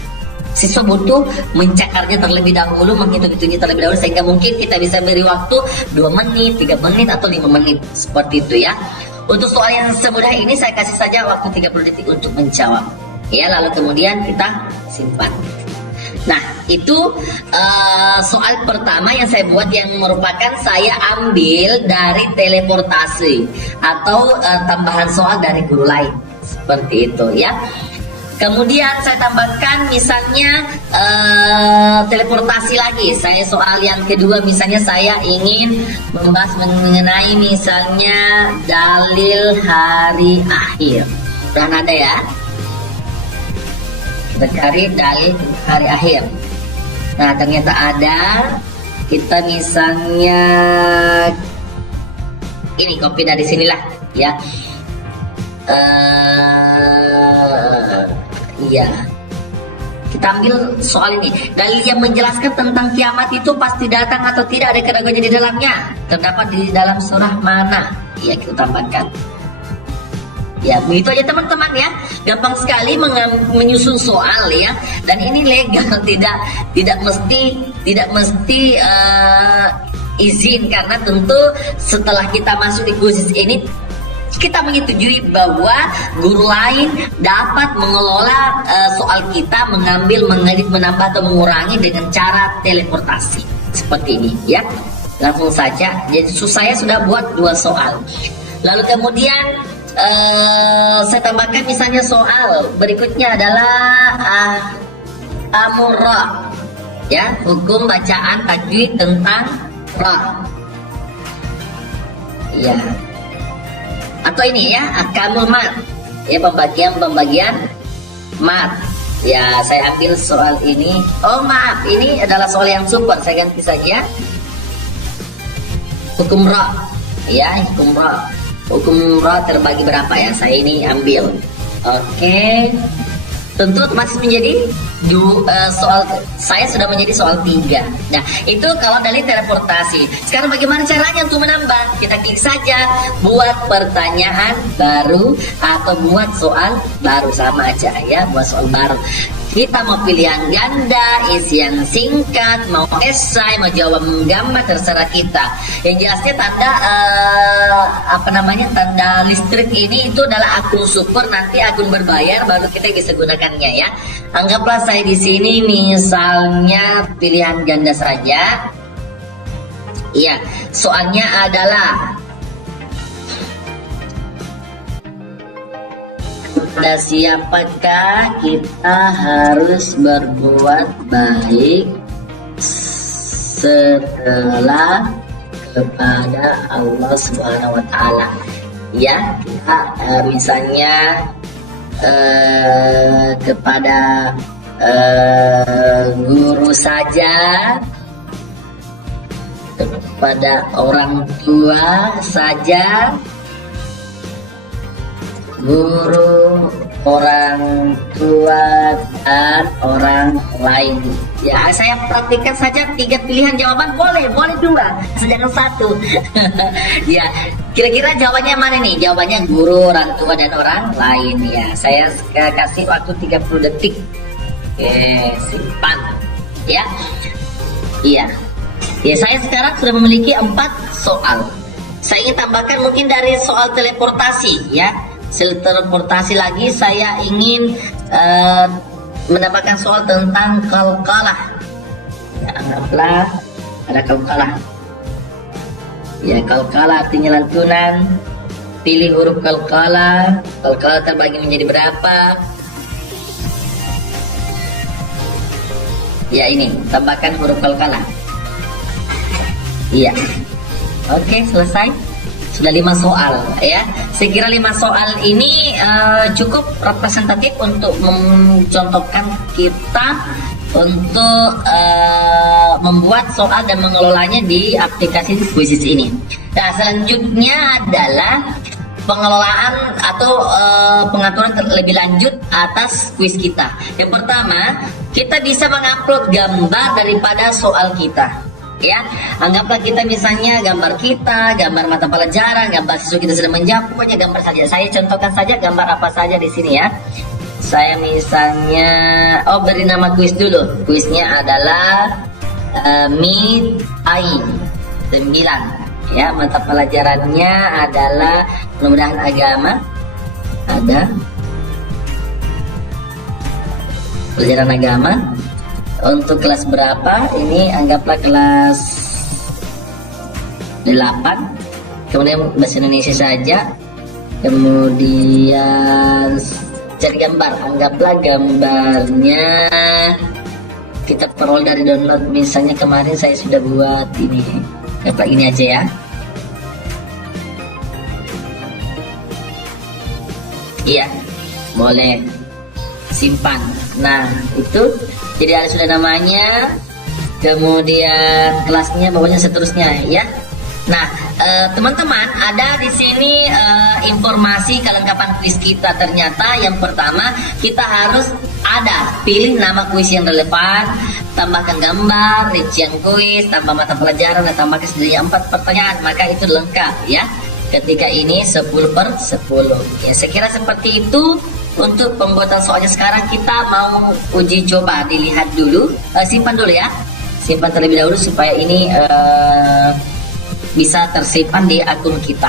siswa butuh mencakarnya terlebih dahulu, menghitung-hitungnya terlebih dahulu, sehingga mungkin kita bisa beri waktu 2 menit, 3 menit, atau 5 menit, seperti itu ya. Untuk soal yang semudah ini saya kasih saja waktu 30 detik untuk menjawab. Ya, lalu kemudian kita simpan. Nah, itu soal pertama yang saya buat, yang merupakan saya ambil dari teleportasi atau tambahan soal dari guru lain, seperti itu ya. Kemudian saya tambahkan misalnya teleportasi lagi. Saya soal yang kedua, misalnya saya ingin membahas mengenai misalnya dalil hari akhir. Dan ada ya, kita cari dalil hari akhir. Nah, ternyata ada. Kita misalnya ini copy dari sinilah ya. Iya, kita ambil soal ini. Dalil yang menjelaskan tentang kiamat itu pasti datang atau tidak, ada keraguannya di dalamnya. Terdapat di dalam surah mana? Ya, kita tambahkan. Ya, begitu aja teman-teman ya. Gampang sekali menyusun soal ya. Dan ini legal, tidak mesti izin, karena tentu setelah kita masuk di kursus ini kita menyetujui bahwa guru lain dapat mengelola soal kita, mengambil, mengedit, menambah atau mengurangi dengan cara teleportasi seperti ini ya. Langsung saja. Jadi saya sudah buat 2 soal. Lalu kemudian saya tambahkan misalnya soal berikutnya adalah amurra ya, hukum bacaan tajwid tentang ra ya, atau ini ya, akamul mat ya, pembagian mat ya. Saya ambil soal ini. Oh maaf, ini adalah soal yang super, saya ganti saja hukum ra ya, hukum ra terbagi berapa ya, saya ini ambil. Oke. Tentu masih menjadi soal, saya sudah menjadi soal 3. Nah, itu kalau dari teleportasi. Sekarang bagaimana caranya untuk menambah? Kita klik saja buat pertanyaan baru atau buat soal baru, sama aja ya, buat soal baru. Kita mau pilihan ganda, isi yang singkat, mau esai, mau jawaban menggambar, terserah kita. Yang jelasnya tanda tanda listrik ini itu adalah akun super, nanti akun berbayar baru kita bisa gunakannya ya. Anggaplah saya di sini misalnya pilihan ganda saja. Iya, soalnya adalah pada siapakah kita harus berbuat baik setelah kepada Allah Subhanahu wa Ta'ala ya. Kita misalnya kepada guru saja, kepada orang tua saja, guru, orang tua orang lain. Ya, saya praktikkan saja 3 pilihan jawaban, boleh 2, jangan 1. Ya, kira-kira jawabannya mana nih? Jawabannya guru, orang tua, dan orang lain. Ya, saya kasih waktu 30 detik. Oke, simpan. Ya, iya. Ya, saya sekarang sudah memiliki 4 soal. Saya ingin tambahkan mungkin dari soal teleportasi, ya. Teleportasi lagi, saya ingin menambahkan soal tentang kalkalah. Ya, anggaplah ada kalkalah. Ya, kalkalah artinya lantunan. Pilih huruf kalkalah. Kalkalah terbagi menjadi berapa? Ya, ini tambahkan huruf kalkalah. Iya. Oke, selesai. Sudah 5 soal, ya. Saya kira 5 soal ini cukup representatif untuk mencontohkan kita untuk membuat soal dan mengelolanya di aplikasi Quizizz ini. Nah, selanjutnya adalah pengelolaan atau pengaturan lebih lanjut atas kuis kita. Yang pertama, kita bisa mengupload gambar daripada soal kita. Ya, anggaplah kita misalnya gambar kita, gambar mata pelajaran, gambar siswa kita sedang menjawab, pokoknya gambar saja. Saya contohkan saja gambar apa saja di sini ya. Saya misalnya, beri nama kuis dulu. Kuisnya adalah Meet AI 9. Ya, mata pelajarannya adalah mudah-mudahan agama. Ada pelajaran agama. Untuk kelas berapa? Ini anggaplah kelas 8. Kemudian bahasa Indonesia saja. Kemudian cari gambar. Anggaplah gambarnya kita peroleh dari download. Misalnya kemarin saya sudah buat ini. Anggaplah ini aja ya. Iya, boleh simpan. Nah, itu jadi ada sudah namanya, kemudian kelasnya, bawahnya seterusnya ya. Nah, teman-teman, ada di sini informasi kelengkapan kuis kita. Ternyata yang pertama kita harus pilih nama kuis yang relevan, tambahkan gambar, rincian kuis, tambah mata pelajaran, dan tambahkan setidaknya 4 pertanyaan, maka itu lengkap ya. Ketika ini 10/10 ya, saya kira seperti itu. Untuk pembuatan soalnya sekarang kita mau uji coba, dilihat dulu, simpan dulu ya, simpan terlebih dahulu supaya ini bisa tersimpan di akun kita.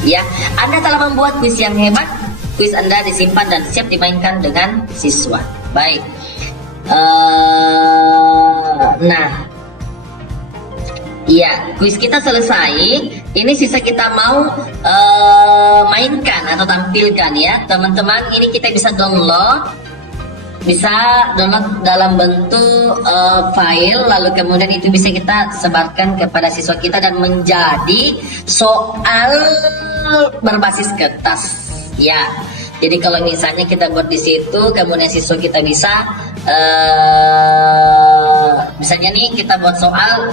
Ya, Anda telah membuat kuis yang hebat, kuis Anda disimpan dan siap dimainkan dengan siswa. Baik, nah, iya, kuis kita selesai. Ini sisa kita mau mainkan atau tampilkan ya, teman-teman. Ini kita bisa download dalam bentuk file, lalu kemudian itu bisa kita sebarkan kepada siswa kita dan menjadi soal berbasis kertas. Ya, jadi kalau misalnya kita buat di situ, kemudian siswa kita bisa, misalnya nih kita buat soal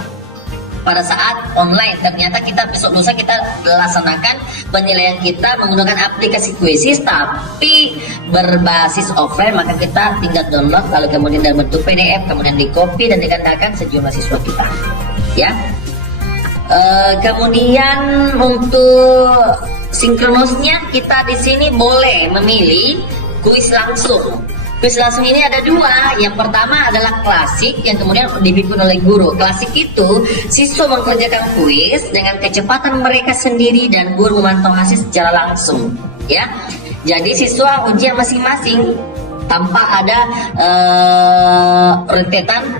pada saat online, ternyata kita besok lusa kita laksanakan penilaian kita menggunakan aplikasi Quizizz tapi berbasis offline, maka kita tinggal download lalu kemudian dalam bentuk PDF, kemudian di copy dan digandakan sejumlah siswa kita ya. Kemudian untuk sinkronosnya kita di sini boleh memilih kuis langsung. Kuis langsung ini ada 2. Yang pertama adalah klasik yang kemudian dipimpin oleh guru. Klasik itu siswa mengerjakan kuis dengan kecepatan mereka sendiri dan guru memantau hasil secara langsung. Ya, jadi siswa ujian masing-masing tanpa ada rentetan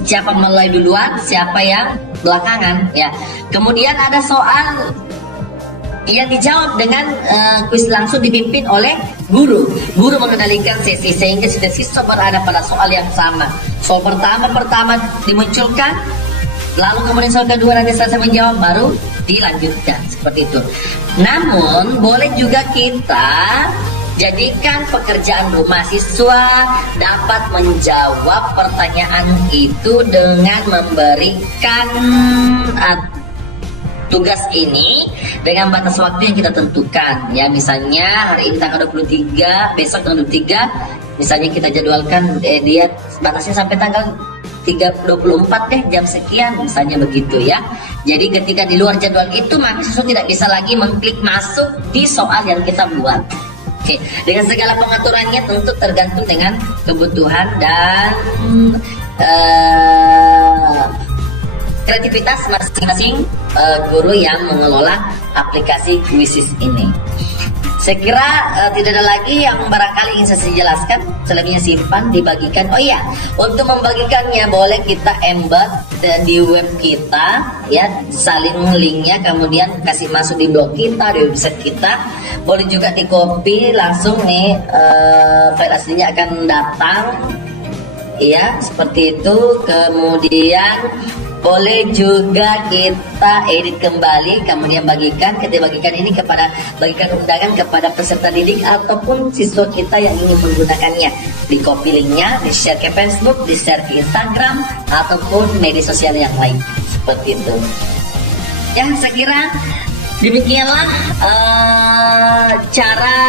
siapa mulai duluan, siapa yang belakangan. Ya, kemudian ada soal yang dijawab dengan kuis langsung dipimpin oleh guru. Guru mengendalikan sesi sehingga siswa berada pada soal yang sama. Soal pertama dimunculkan, lalu kemudian soal kedua nanti selesai menjawab baru dilanjutkan seperti itu. Namun boleh juga kita jadikan pekerjaan rumah, siswa dapat menjawab pertanyaan itu dengan memberikan tugas ini dengan batas waktu yang kita tentukan ya. Misalnya hari ini tanggal 23, besok tanggal 23 Misalnya kita jadwalkan dia batasnya sampai tanggal 24 deh, jam sekian misalnya begitu ya. Jadi ketika di luar jadwal itu maka siswa tidak bisa lagi mengklik masuk di soal yang kita buat. Oke, dengan segala pengaturannya tentu tergantung dengan kebutuhan dan kreativitas masing-masing guru yang mengelola aplikasi Quizzes ini. Saya kira tidak ada lagi yang barangkali ingin saya jelaskan. Selebihnya simpan, dibagikan. Oh iya, untuk membagikannya boleh kita embed di web kita, ya, salin linknya, kemudian kasih masuk di blog kita, di website kita. Boleh juga di copy langsung nih, file aslinya akan datang, ya, seperti itu. Kemudian boleh juga kita edit kembali, kemudian bagikan. Kita bagikan ini bagikan undangan kepada peserta didik ataupun siswa kita yang ingin menggunakannya. Di copy linknya, di share ke Facebook, di share ke Instagram ataupun media sosial yang lain, seperti itu. Ya, saya kira demikianlah cara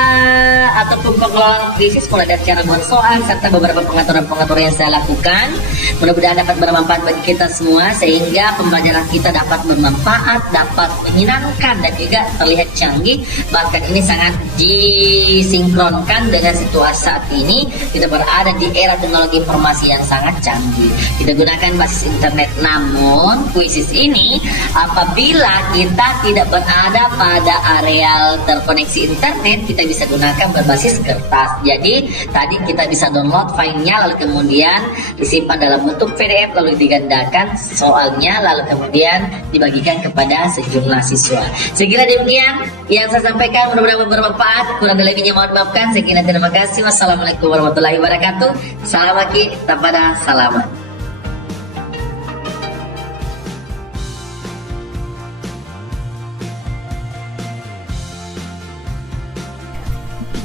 ataupun pengelolaan krisis, mulai dari cara buat soal serta beberapa pengaturan-pengaturan yang saya lakukan. Mudah-mudahan dapat bermanfaat bagi kita semua sehingga pembelajaran kita dapat bermanfaat, dapat menyenangkan dan juga terlihat canggih. Bahkan ini sangat disinkronkan dengan situasi saat ini. Kita berada di era teknologi informasi yang sangat canggih. Kita gunakan basis internet, namun Quizzes ini apabila kita tidak berada pada areal terkoneksi internet, kita bisa gunakan berbasis kertas. Jadi tadi kita bisa download filenya, lalu kemudian disimpan dalam bentuk PDF, lalu digandakan soalnya, lalu kemudian dibagikan kepada sejumlah siswa. Saya kira demikian yang saya sampaikan, mudah-mudahan bermanfaat. Kurang lebihnya mohon maafkan. Saya kira terima kasih. Wassalamualaikum warahmatullahi wabarakatuh. Salam aki tapada salaman.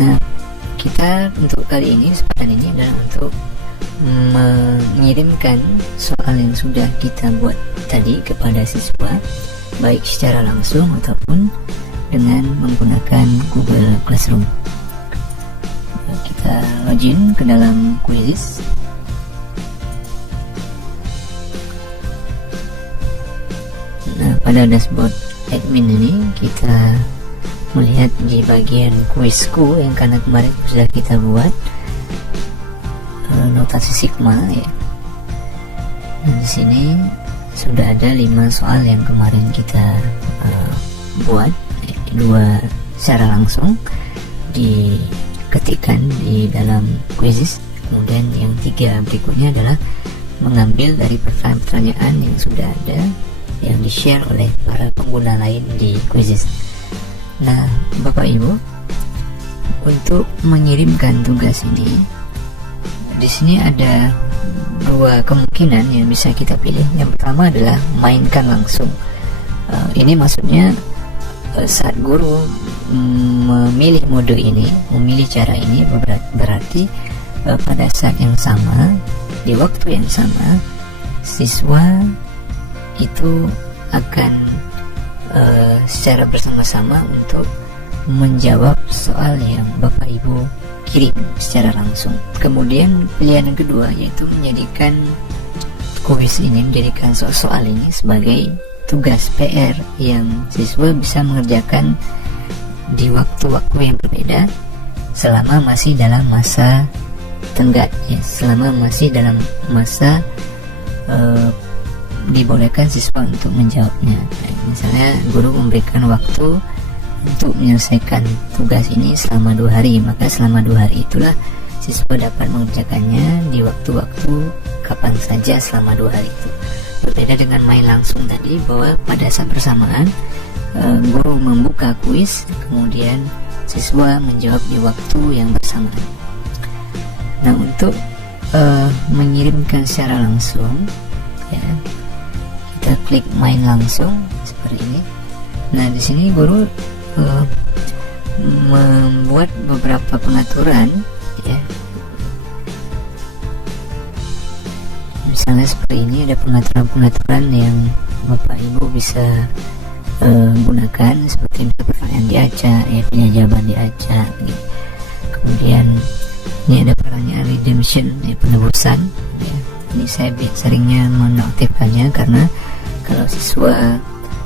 Nah, kita untuk kali ini, kesempatan ini adalah untuk mengirimkan soal yang sudah kita buat tadi kepada siswa, baik secara langsung ataupun dengan menggunakan Google Classroom. Kita login ke dalam Quizzes. Nah, pada dashboard admin ini kita melihat di bagian kuisku yang karena kemarin sudah kita buat notasi Sigma, ya. Nah, di sini sudah ada 5 soal yang kemarin kita buat, 2 secara langsung diketikkan di dalam Quizzes, kemudian yang 3 berikutnya adalah mengambil dari pertanyaan-pertanyaan yang sudah ada yang di-share oleh para pengguna lain di Quizzes. Nah, Bapak Ibu, untuk mengirimkan tugas ini, di sini ada 2 kemungkinan yang bisa kita pilih. Yang pertama adalah mainkan langsung. Ini maksudnya saat guru memilih mode ini, memilih cara ini, berarti pada saat yang sama, di waktu yang sama, siswa itu akan secara bersama-sama untuk menjawab soal yang Bapak Ibu kirim secara langsung. Kemudian pilihan yang kedua yaitu menjadikan kuis ini, menjadikan soal ini sebagai tugas PR yang siswa bisa mengerjakan di waktu-waktu yang berbeda selama masih dalam masa tenggat, ya, selama masih dalam masa dibolehkan siswa untuk menjawabnya. Misalnya guru memberikan waktu untuk menyelesaikan tugas ini selama 2 hari, maka selama 2 hari itulah siswa dapat mengerjakannya di waktu-waktu kapan saja selama 2 hari itu. Berbeda dengan main langsung tadi, bahwa pada saat bersamaan guru membuka kuis, kemudian siswa menjawab di waktu yang bersamaan. Nah, untuk mengirimkan secara langsung, ya, kita klik main langsung seperti ini. Nah, di sini guru membuat beberapa pengaturan, ya. Misalnya seperti ini, ada pengaturan-pengaturan yang Bapak Ibu bisa gunakan, seperti pertanyaan diacak, ya, jawaban diacak, gitu. Kemudian ini ada pertanyaan redemption, penebusan. Ya. Ini saya seringnya menonaktifkannya karena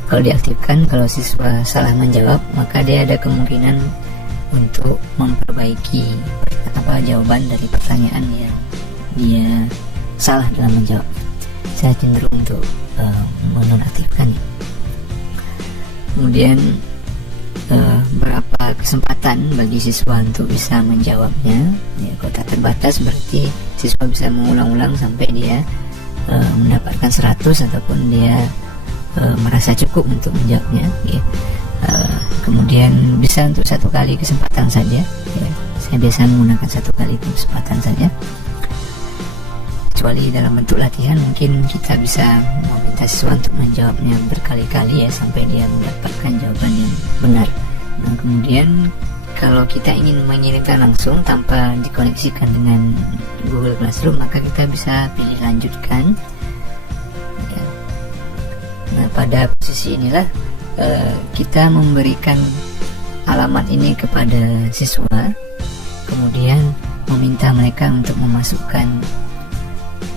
kalau diaktifkan, kalau siswa salah menjawab, maka dia ada kemungkinan untuk memperbaiki jawaban dari pertanyaan yang dia salah dalam menjawab. Saya cenderung untuk menonaktifkannya. Kemudian berapa kesempatan bagi siswa untuk bisa menjawabnya. Ya, kalau tak terbatas berarti siswa bisa mengulang-ulang sampai dia mendapatkan 100 ataupun dia merasa cukup untuk menjawabnya. Ya. Kemudian bisa untuk 1 kali kesempatan saja. Ya. Saya biasa menggunakan 1 kali kesempatan saja. Kecuali dalam bentuk latihan mungkin kita bisa meminta siswa untuk menjawabnya berkali-kali ya sampai dia mendapatkan jawaban yang benar. Nah, kemudian kalau kita ingin mengirimkan langsung tanpa dikoneksikan dengan Google Classroom, maka kita bisa pilih lanjutkan ya. Nah, pada posisi inilah kita memberikan alamat ini kepada siswa, kemudian meminta mereka untuk memasukkan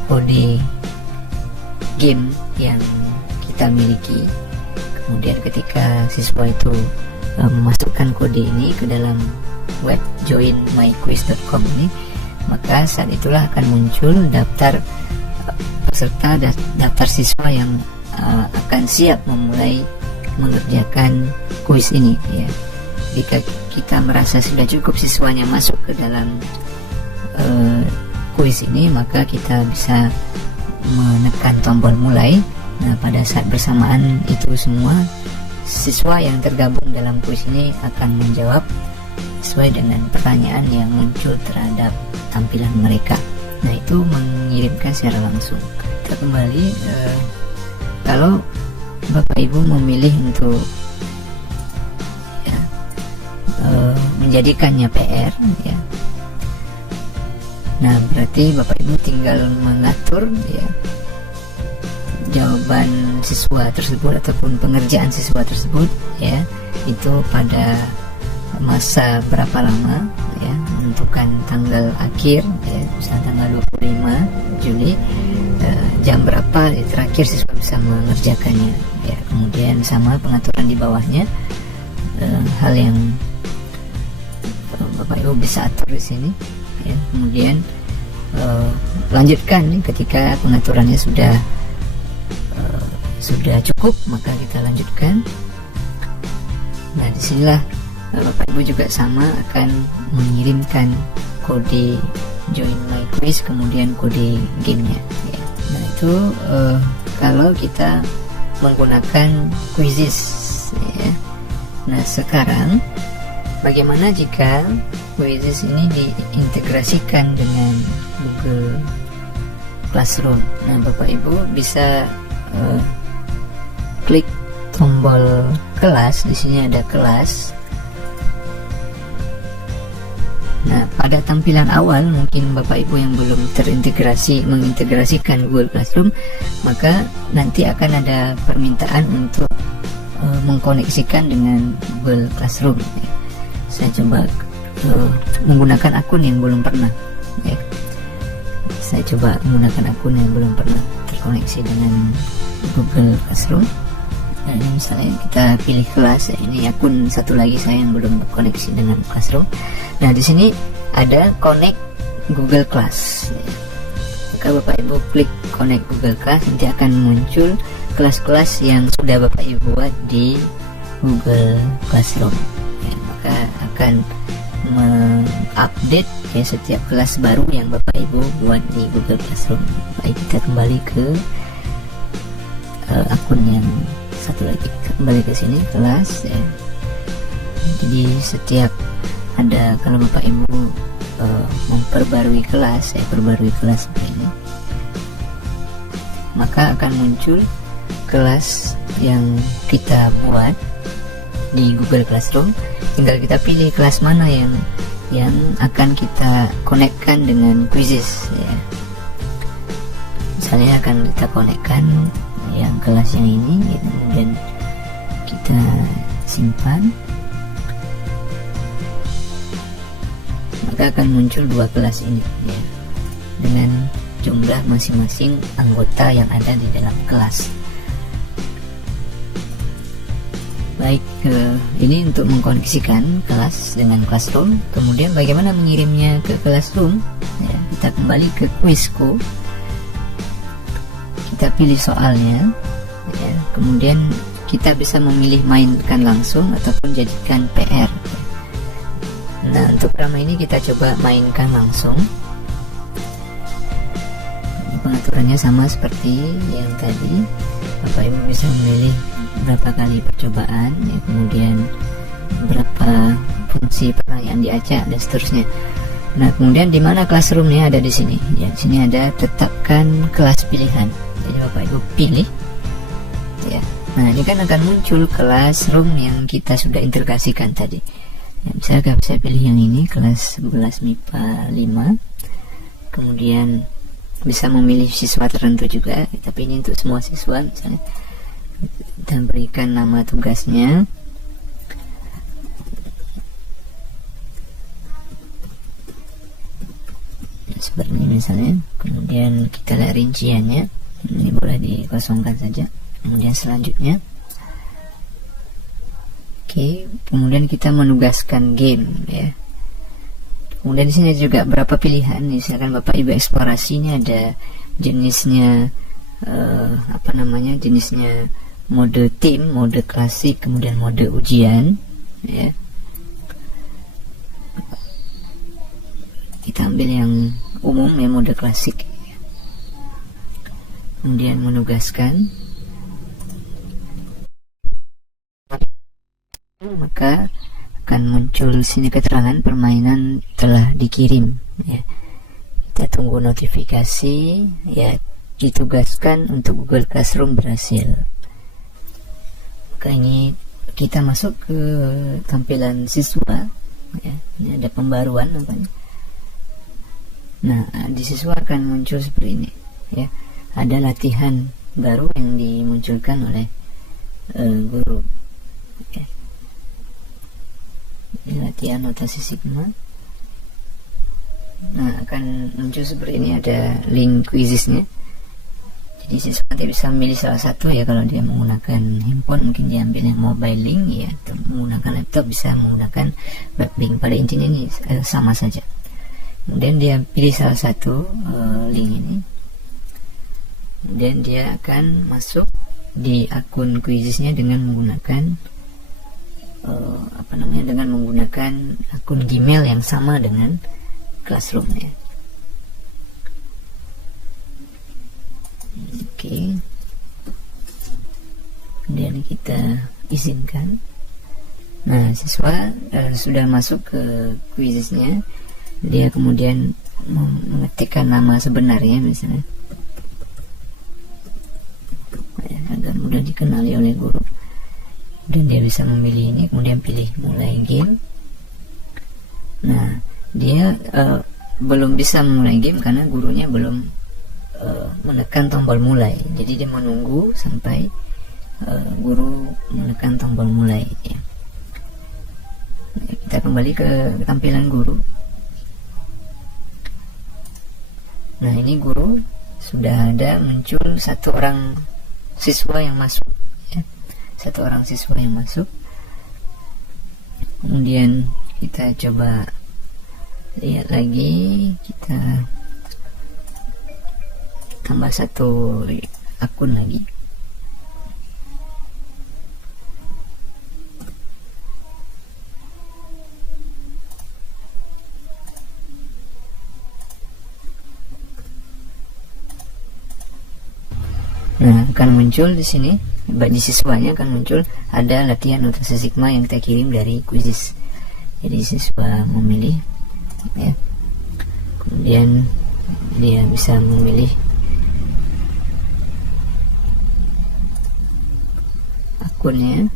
kode game yang kita miliki. Kemudian ketika siswa itu memasukkan kode ini ke dalam web joinmyquiz.com ini, maka saat itulah akan muncul daftar peserta dan daftar siswa yang akan siap memulai mengerjakan kuis ini ya. Jika kita merasa sudah cukup siswanya masuk ke dalam kuis ini, maka kita bisa menekan tombol mulai. Nah, pada saat bersamaan itu semua siswa yang tergabung dalam kuis ini akan menjawab sesuai dengan pertanyaan yang muncul terhadap tampilan mereka. Nah, itu mengirimkan secara langsung. Kita kembali, kalau Bapak Ibu memilih untuk menjadikannya PR ya. Nah, berarti Bapak Ibu tinggal mengatur ya jawaban siswa tersebut ataupun pengerjaan siswa tersebut ya, itu pada masa berapa lama ya, menentukan tanggal akhir ya, misalnya tanggal 25 Juli jam berapa ya, terakhir siswa bisa mengerjakannya ya. Kemudian sama pengaturan di bawahnya, hal yang Bapak Ibu bisa atur di sini ya. Kemudian lanjutkan nih, ketika pengaturannya sudah cukup, maka kita lanjutkan. Nah, disinilah Bapak Ibu juga sama akan mengirimkan kode join my quiz, kemudian kode gamenya ya. Nah, itu kalau kita menggunakan Quizzes ya. Nah, sekarang bagaimana jika Quizzes ini diintegrasikan dengan Google Classroom? Nah, Bapak Ibu bisa klik tombol kelas. Di sini ada kelas. Nah, pada tampilan awal mungkin Bapak Ibu yang belum mengintegrasikan Google Classroom, maka nanti akan ada permintaan untuk mengkoneksikan dengan Google Classroom. Saya coba menggunakan akun yang belum pernah. Saya coba menggunakan akun yang belum pernah terkoneksi dengan Google Classroom. Nah, ini misalnya kita pilih kelas. Ini akun satu lagi saya yang belum terkoneksi dengan Classroom. Nah, di sini ada connect Google Class. Maka Bapak Ibu klik connect Google Class, nanti akan muncul kelas-kelas yang sudah Bapak Ibu buat di Google Classroom. Ya, maka akan mengupdate ya setiap kelas baru yang Bapak Ibu buat di Google Classroom. Baik, kita kembali ke akun yang satu lagi. Kita kembali ke sini, kelas ya. Jadi setiap ada, kalau Bapak Ibu memperbarui kelas, saya perbarui kelas seperti ini, maka akan muncul kelas yang kita buat di Google Classroom. Tinggal kita pilih kelas mana yang akan kita konekkan dengan Quizzes ya. Misalnya akan kita konekkan yang kelas yang ini ya, kemudian kita simpan, maka akan muncul dua kelas ini ya. jumlah masing-masing anggota yang ada di dalam kelas. Baik, ini untuk mengkoneksikan kelas dengan classroom. Kemudian bagaimana mengirimnya ke classroom? Ya, kita kembali ke Quizku. Kita pilih soalnya, ya, kemudian kita bisa memilih mainkan langsung ataupun jadikan PR. Nah, untuk pertama ini kita coba mainkan langsung. Ini pengaturannya sama seperti yang tadi. Bapak Ibu bisa memilih berapa kali percobaan, ya, kemudian berapa fungsi pertanyaan diacak dan seterusnya. Nah, kemudian di mana classroomnya? Ada di sini. Ya, di sini ada tetapkan kelas pilihan. Jadi Bapak Ibu pilih. Ya. Nah, ini kan akan muncul classroom yang kita sudah integrasikan tadi. Ya, misalnya saya pilih yang ini, kelas 11 MIPA 5. Kemudian bisa memilih siswa tertentu juga, tapi ini untuk semua siswa misalnya. Dan berikan nama tugasnya. Seperti ini misalnya. Kemudian kita lihat rinciannya. Ini boleh dikosongkan saja. Kemudian selanjutnya, oke, kemudian kita menugaskan game, ya. Kemudian di sini juga berapa pilihan. Misalkan Bapak Ibu eksplorasi, ini ada jenisnya, jenisnya mode tim, mode klasik, kemudian mode ujian, ya. Kita ambil yang umum, ya, mode klasik. Kemudian menugaskan, maka akan muncul sini keterangan permainan telah dikirim, ya. Kita tunggu notifikasi, ya, ditugaskan untuk Google Classroom berhasil. Maka ini kita masuk ke tampilan siswa, ya. Ini ada pembaruan namanya. Nah, di siswa akan muncul seperti ini, ya. Ada latihan baru yang dimunculkan oleh guru, ya. Ini latihan notasi sigma. Nah, akan muncul seperti ini, ada link quizesnya. Jadi siswa nanti bisa memilih salah satu, ya. Kalau dia menggunakan handphone mungkin dia ambil yang mobile link, ya. Atau menggunakan laptop bisa menggunakan web link. Pada intinya ini sama saja. Kemudian dia pilih salah satu link ini. Kemudian dia akan masuk di akun quizesnya dengan menggunakan dengan menggunakan akun Gmail yang sama dengan Classroom-nya. Oke. Kemudian kita izinkan. Nah, siswa sudah masuk ke quizesnya. Dia kemudian mengetikkan nama sebenarnya misalnya, ya, agar mudah dikenali oleh guru. Dan dia bisa memilih ini, kemudian pilih mulai game. Nah, dia belum bisa memulai game karena gurunya belum menekan tombol mulai. Jadi dia menunggu sampai guru menekan tombol mulai, ya. Kita kembali ke tampilan guru. Nah, ini guru sudah ada muncul satu orang siswa yang masuk, ya. Satu orang siswa yang masuk. Kemudian kita coba lihat lagi, kita tambah satu akun lagi. Nah, akan muncul di sini bagi siswanya akan muncul ada latihan notasi sigma yang kita kirim dari quizzes. Jadi siswa memilih, ya. Kemudian dia bisa memilih akunnya,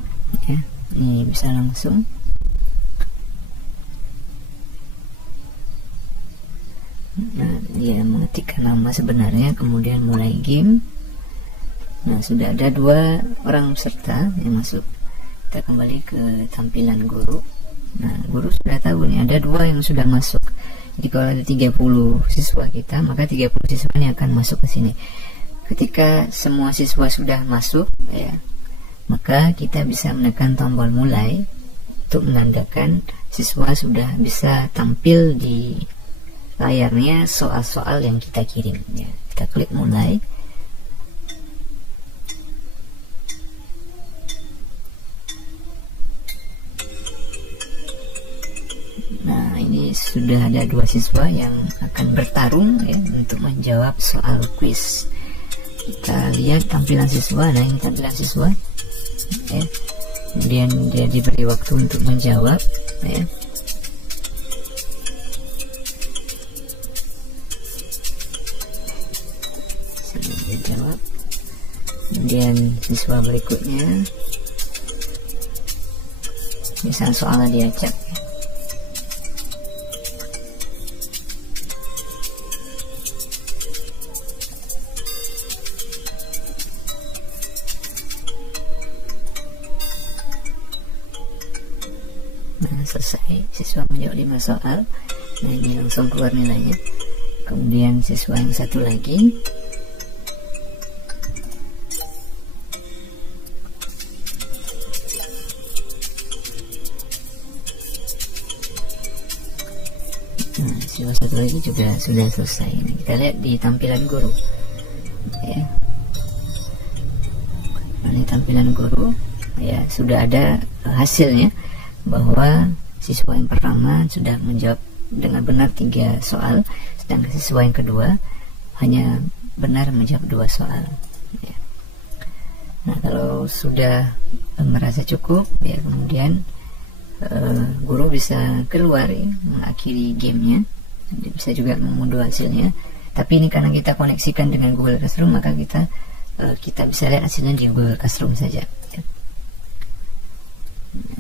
ya. Ini bisa langsung. Nah, dia mengetikkan nama sebenarnya, kemudian mulai game. Nah, sudah ada 2 orang peserta yang masuk. Kita kembali ke tampilan guru. Nah, guru sudah tahu nih ada 2 yang sudah masuk. Jadi kalau ada 30 siswa kita, maka 30 siswa ini akan masuk ke sini. Ketika semua siswa sudah masuk, ya, maka kita bisa menekan tombol mulai untuk menandakan siswa sudah bisa tampil di layarnya soal-soal yang kita kirim. Ya, kita klik mulai. Nah, ini sudah ada 2 siswa yang akan bertarung ya untuk menjawab soal kuis. Kita lihat tampilan siswa. Nah, ini tampilan siswa ya. Kemudian dia diberi waktu untuk menjawab ya. Sambil dia jawab. Kemudian siswa berikutnya, misal soalnya diacak ya. Nah, selesai, siswa menjawab 5 soal. Nah, ini langsung keluar nilainya. Kemudian siswa yang satu lagi, nah, siswa satu lagi juga sudah selesai. Nah, kita lihat di tampilan guru ya. Nah, ini tampilan guru ya, sudah ada hasilnya bahwa siswa yang pertama sudah menjawab dengan benar 3 soal, sedangkan siswa yang kedua hanya benar menjawab 2 soal ya. Nah, kalau sudah merasa cukup ya, kemudian guru bisa keluar ya, mengakhiri gamenya. Dia bisa juga mengunduh hasilnya, tapi ini karena kita koneksikan dengan Google Classroom, maka kita bisa lihat hasilnya di Google Classroom saja ya.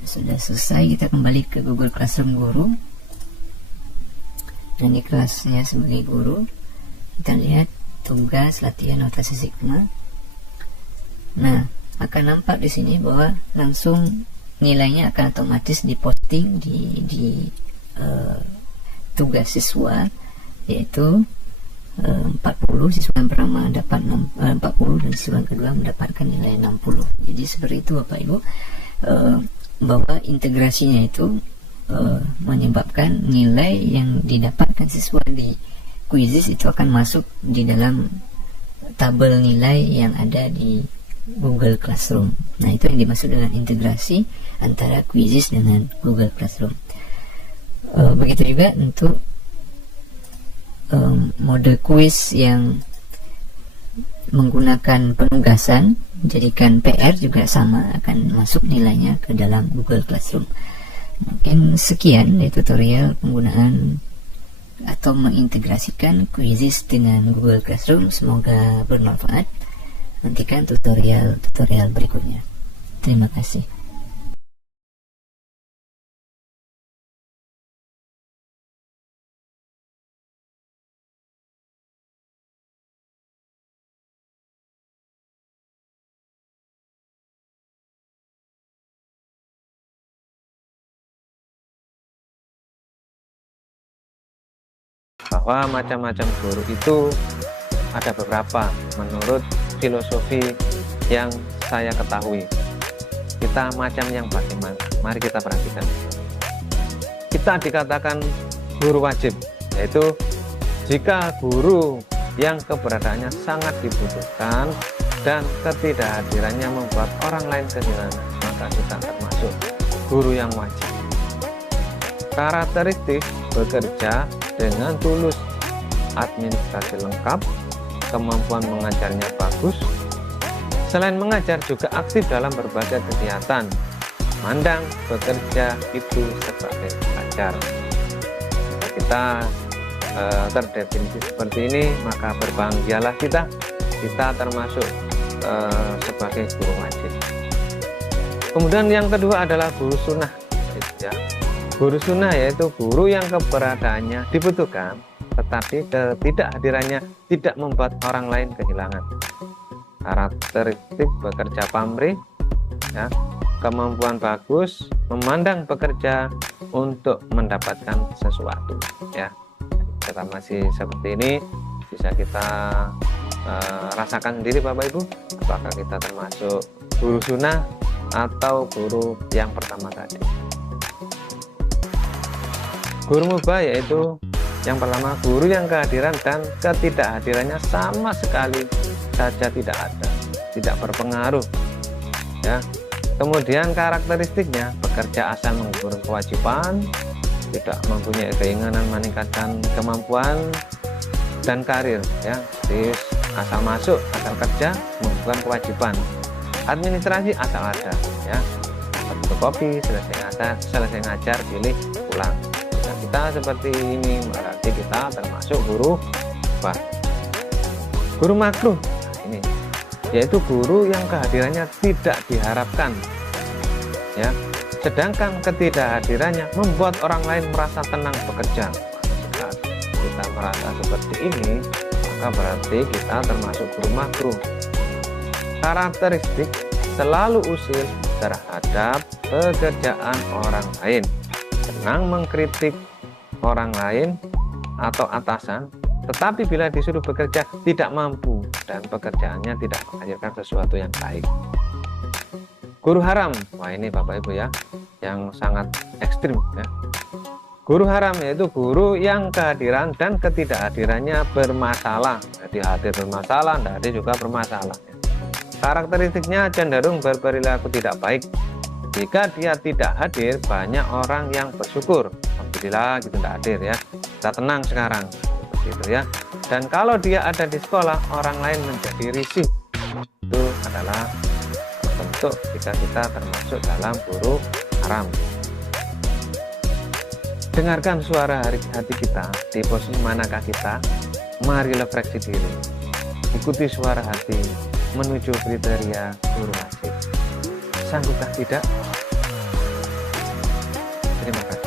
Sudah selesai, kita kembali ke Google Classroom guru. Nah, ini kelasnya sebagai guru. Kita lihat tugas latihan notasi sigma. Nah, akan nampak di sini bahwa langsung nilainya akan otomatis diposting di tugas siswa, yaitu 40. Siswa yang pertama dapat 40 dan siswa yang kedua mendapatkan nilai 60. Jadi seperti itu Bapak Ibu, bahwa integrasinya itu menyebabkan nilai yang didapatkan siswa di Quizzes itu akan masuk di dalam tabel nilai yang ada di Google Classroom. Nah, itu yang dimaksud dengan integrasi antara Quizzes dengan Google Classroom. Begitu juga untuk mode quiz yang menggunakan penugasan, jadikan PR juga sama, akan masuk nilainya ke dalam Google Classroom. Mungkin sekian dari tutorial penggunaan atau mengintegrasikan Quizzes dengan Google Classroom. Semoga bermanfaat. Nantikan tutorial berikutnya. Terima kasih. Bahwa macam-macam guru itu ada beberapa menurut filosofi yang saya ketahui. Kita macam yang bagaimana? Mari kita perhatikan. Kita dikatakan guru wajib, yaitu jika guru yang keberadaannya sangat dibutuhkan dan ketidakhadirannya membuat orang lain kehilangan, maka kita termasuk guru yang wajib. Karakteristik bekerja dengan tulus, administrasi lengkap, kemampuan mengajarnya bagus. Selain mengajar juga aktif dalam berbagai kegiatan. Mandang bekerja itu sebagai pelajar. Jika kita terdefinisi seperti ini, maka berbahagialah kita termasuk sebagai guru wajib. Kemudian yang kedua adalah guru sunnah. Ya. Guru sunnah yaitu guru yang keberadaannya dibutuhkan, tetapi ketidakhadirannya tidak membuat orang lain kehilangan. Karakteristik bekerja pamrih, ya, kemampuan bagus, memandang bekerja untuk mendapatkan sesuatu. Ya, kita masih seperti ini, bisa kita rasakan sendiri Bapak Ibu, apakah kita termasuk guru sunnah atau guru yang pertama tadi. Guru mubah yaitu yang pertama, guru yang kehadiran dan ketidakhadirannya sama sekali saja tidak ada, tidak berpengaruh ya. Kemudian karakteristiknya, bekerja asal mengukur kewajiban, tidak mempunyai keinginan meningkatkan kemampuan dan karir ya. Jadi asal masuk, asal kerja, mengukur kewajiban. Administrasi asal ada ya, fotokopi, selesai ngajar, pilih pulang. Nah, kita seperti ini berarti kita termasuk guru mubah. Guru makruh, nah ini yaitu guru yang kehadirannya tidak diharapkan ya, sedangkan ketidakhadirannya membuat orang lain merasa tenang bekerja. Jika kita merasa seperti ini, maka berarti kita termasuk guru makruh. Karakteristik selalu usil terhadap pekerjaan orang lain, senang mengkritik orang lain atau atasan, tetapi bila disuruh bekerja tidak mampu dan pekerjaannya tidak menghasilkan sesuatu yang baik. Guru haram, wah ini Bapak Ibu ya, yang sangat ekstrim ya. Guru haram yaitu guru yang kehadiran dan ketidakhadirannya bermasalah. Jadi hadir bermasalah, tidak hadir juga bermasalah. Karakteristiknya cenderung berperilaku tidak baik. Jika dia tidak hadir, banyak orang yang bersyukur. Alhamdulillah gitu tidak hadir ya. Kita tenang sekarang, seperti itu ya. Dan kalau dia ada di sekolah, orang lain menjadi risih. Itu adalah bentuk jika kita termasuk dalam guru haram. Dengarkan suara hati kita, di posisi manakah kita? Mari refleksi diri. Ikuti suara hati menuju kriteria guru wajib. Sanggupkah tidak? Terima kasih.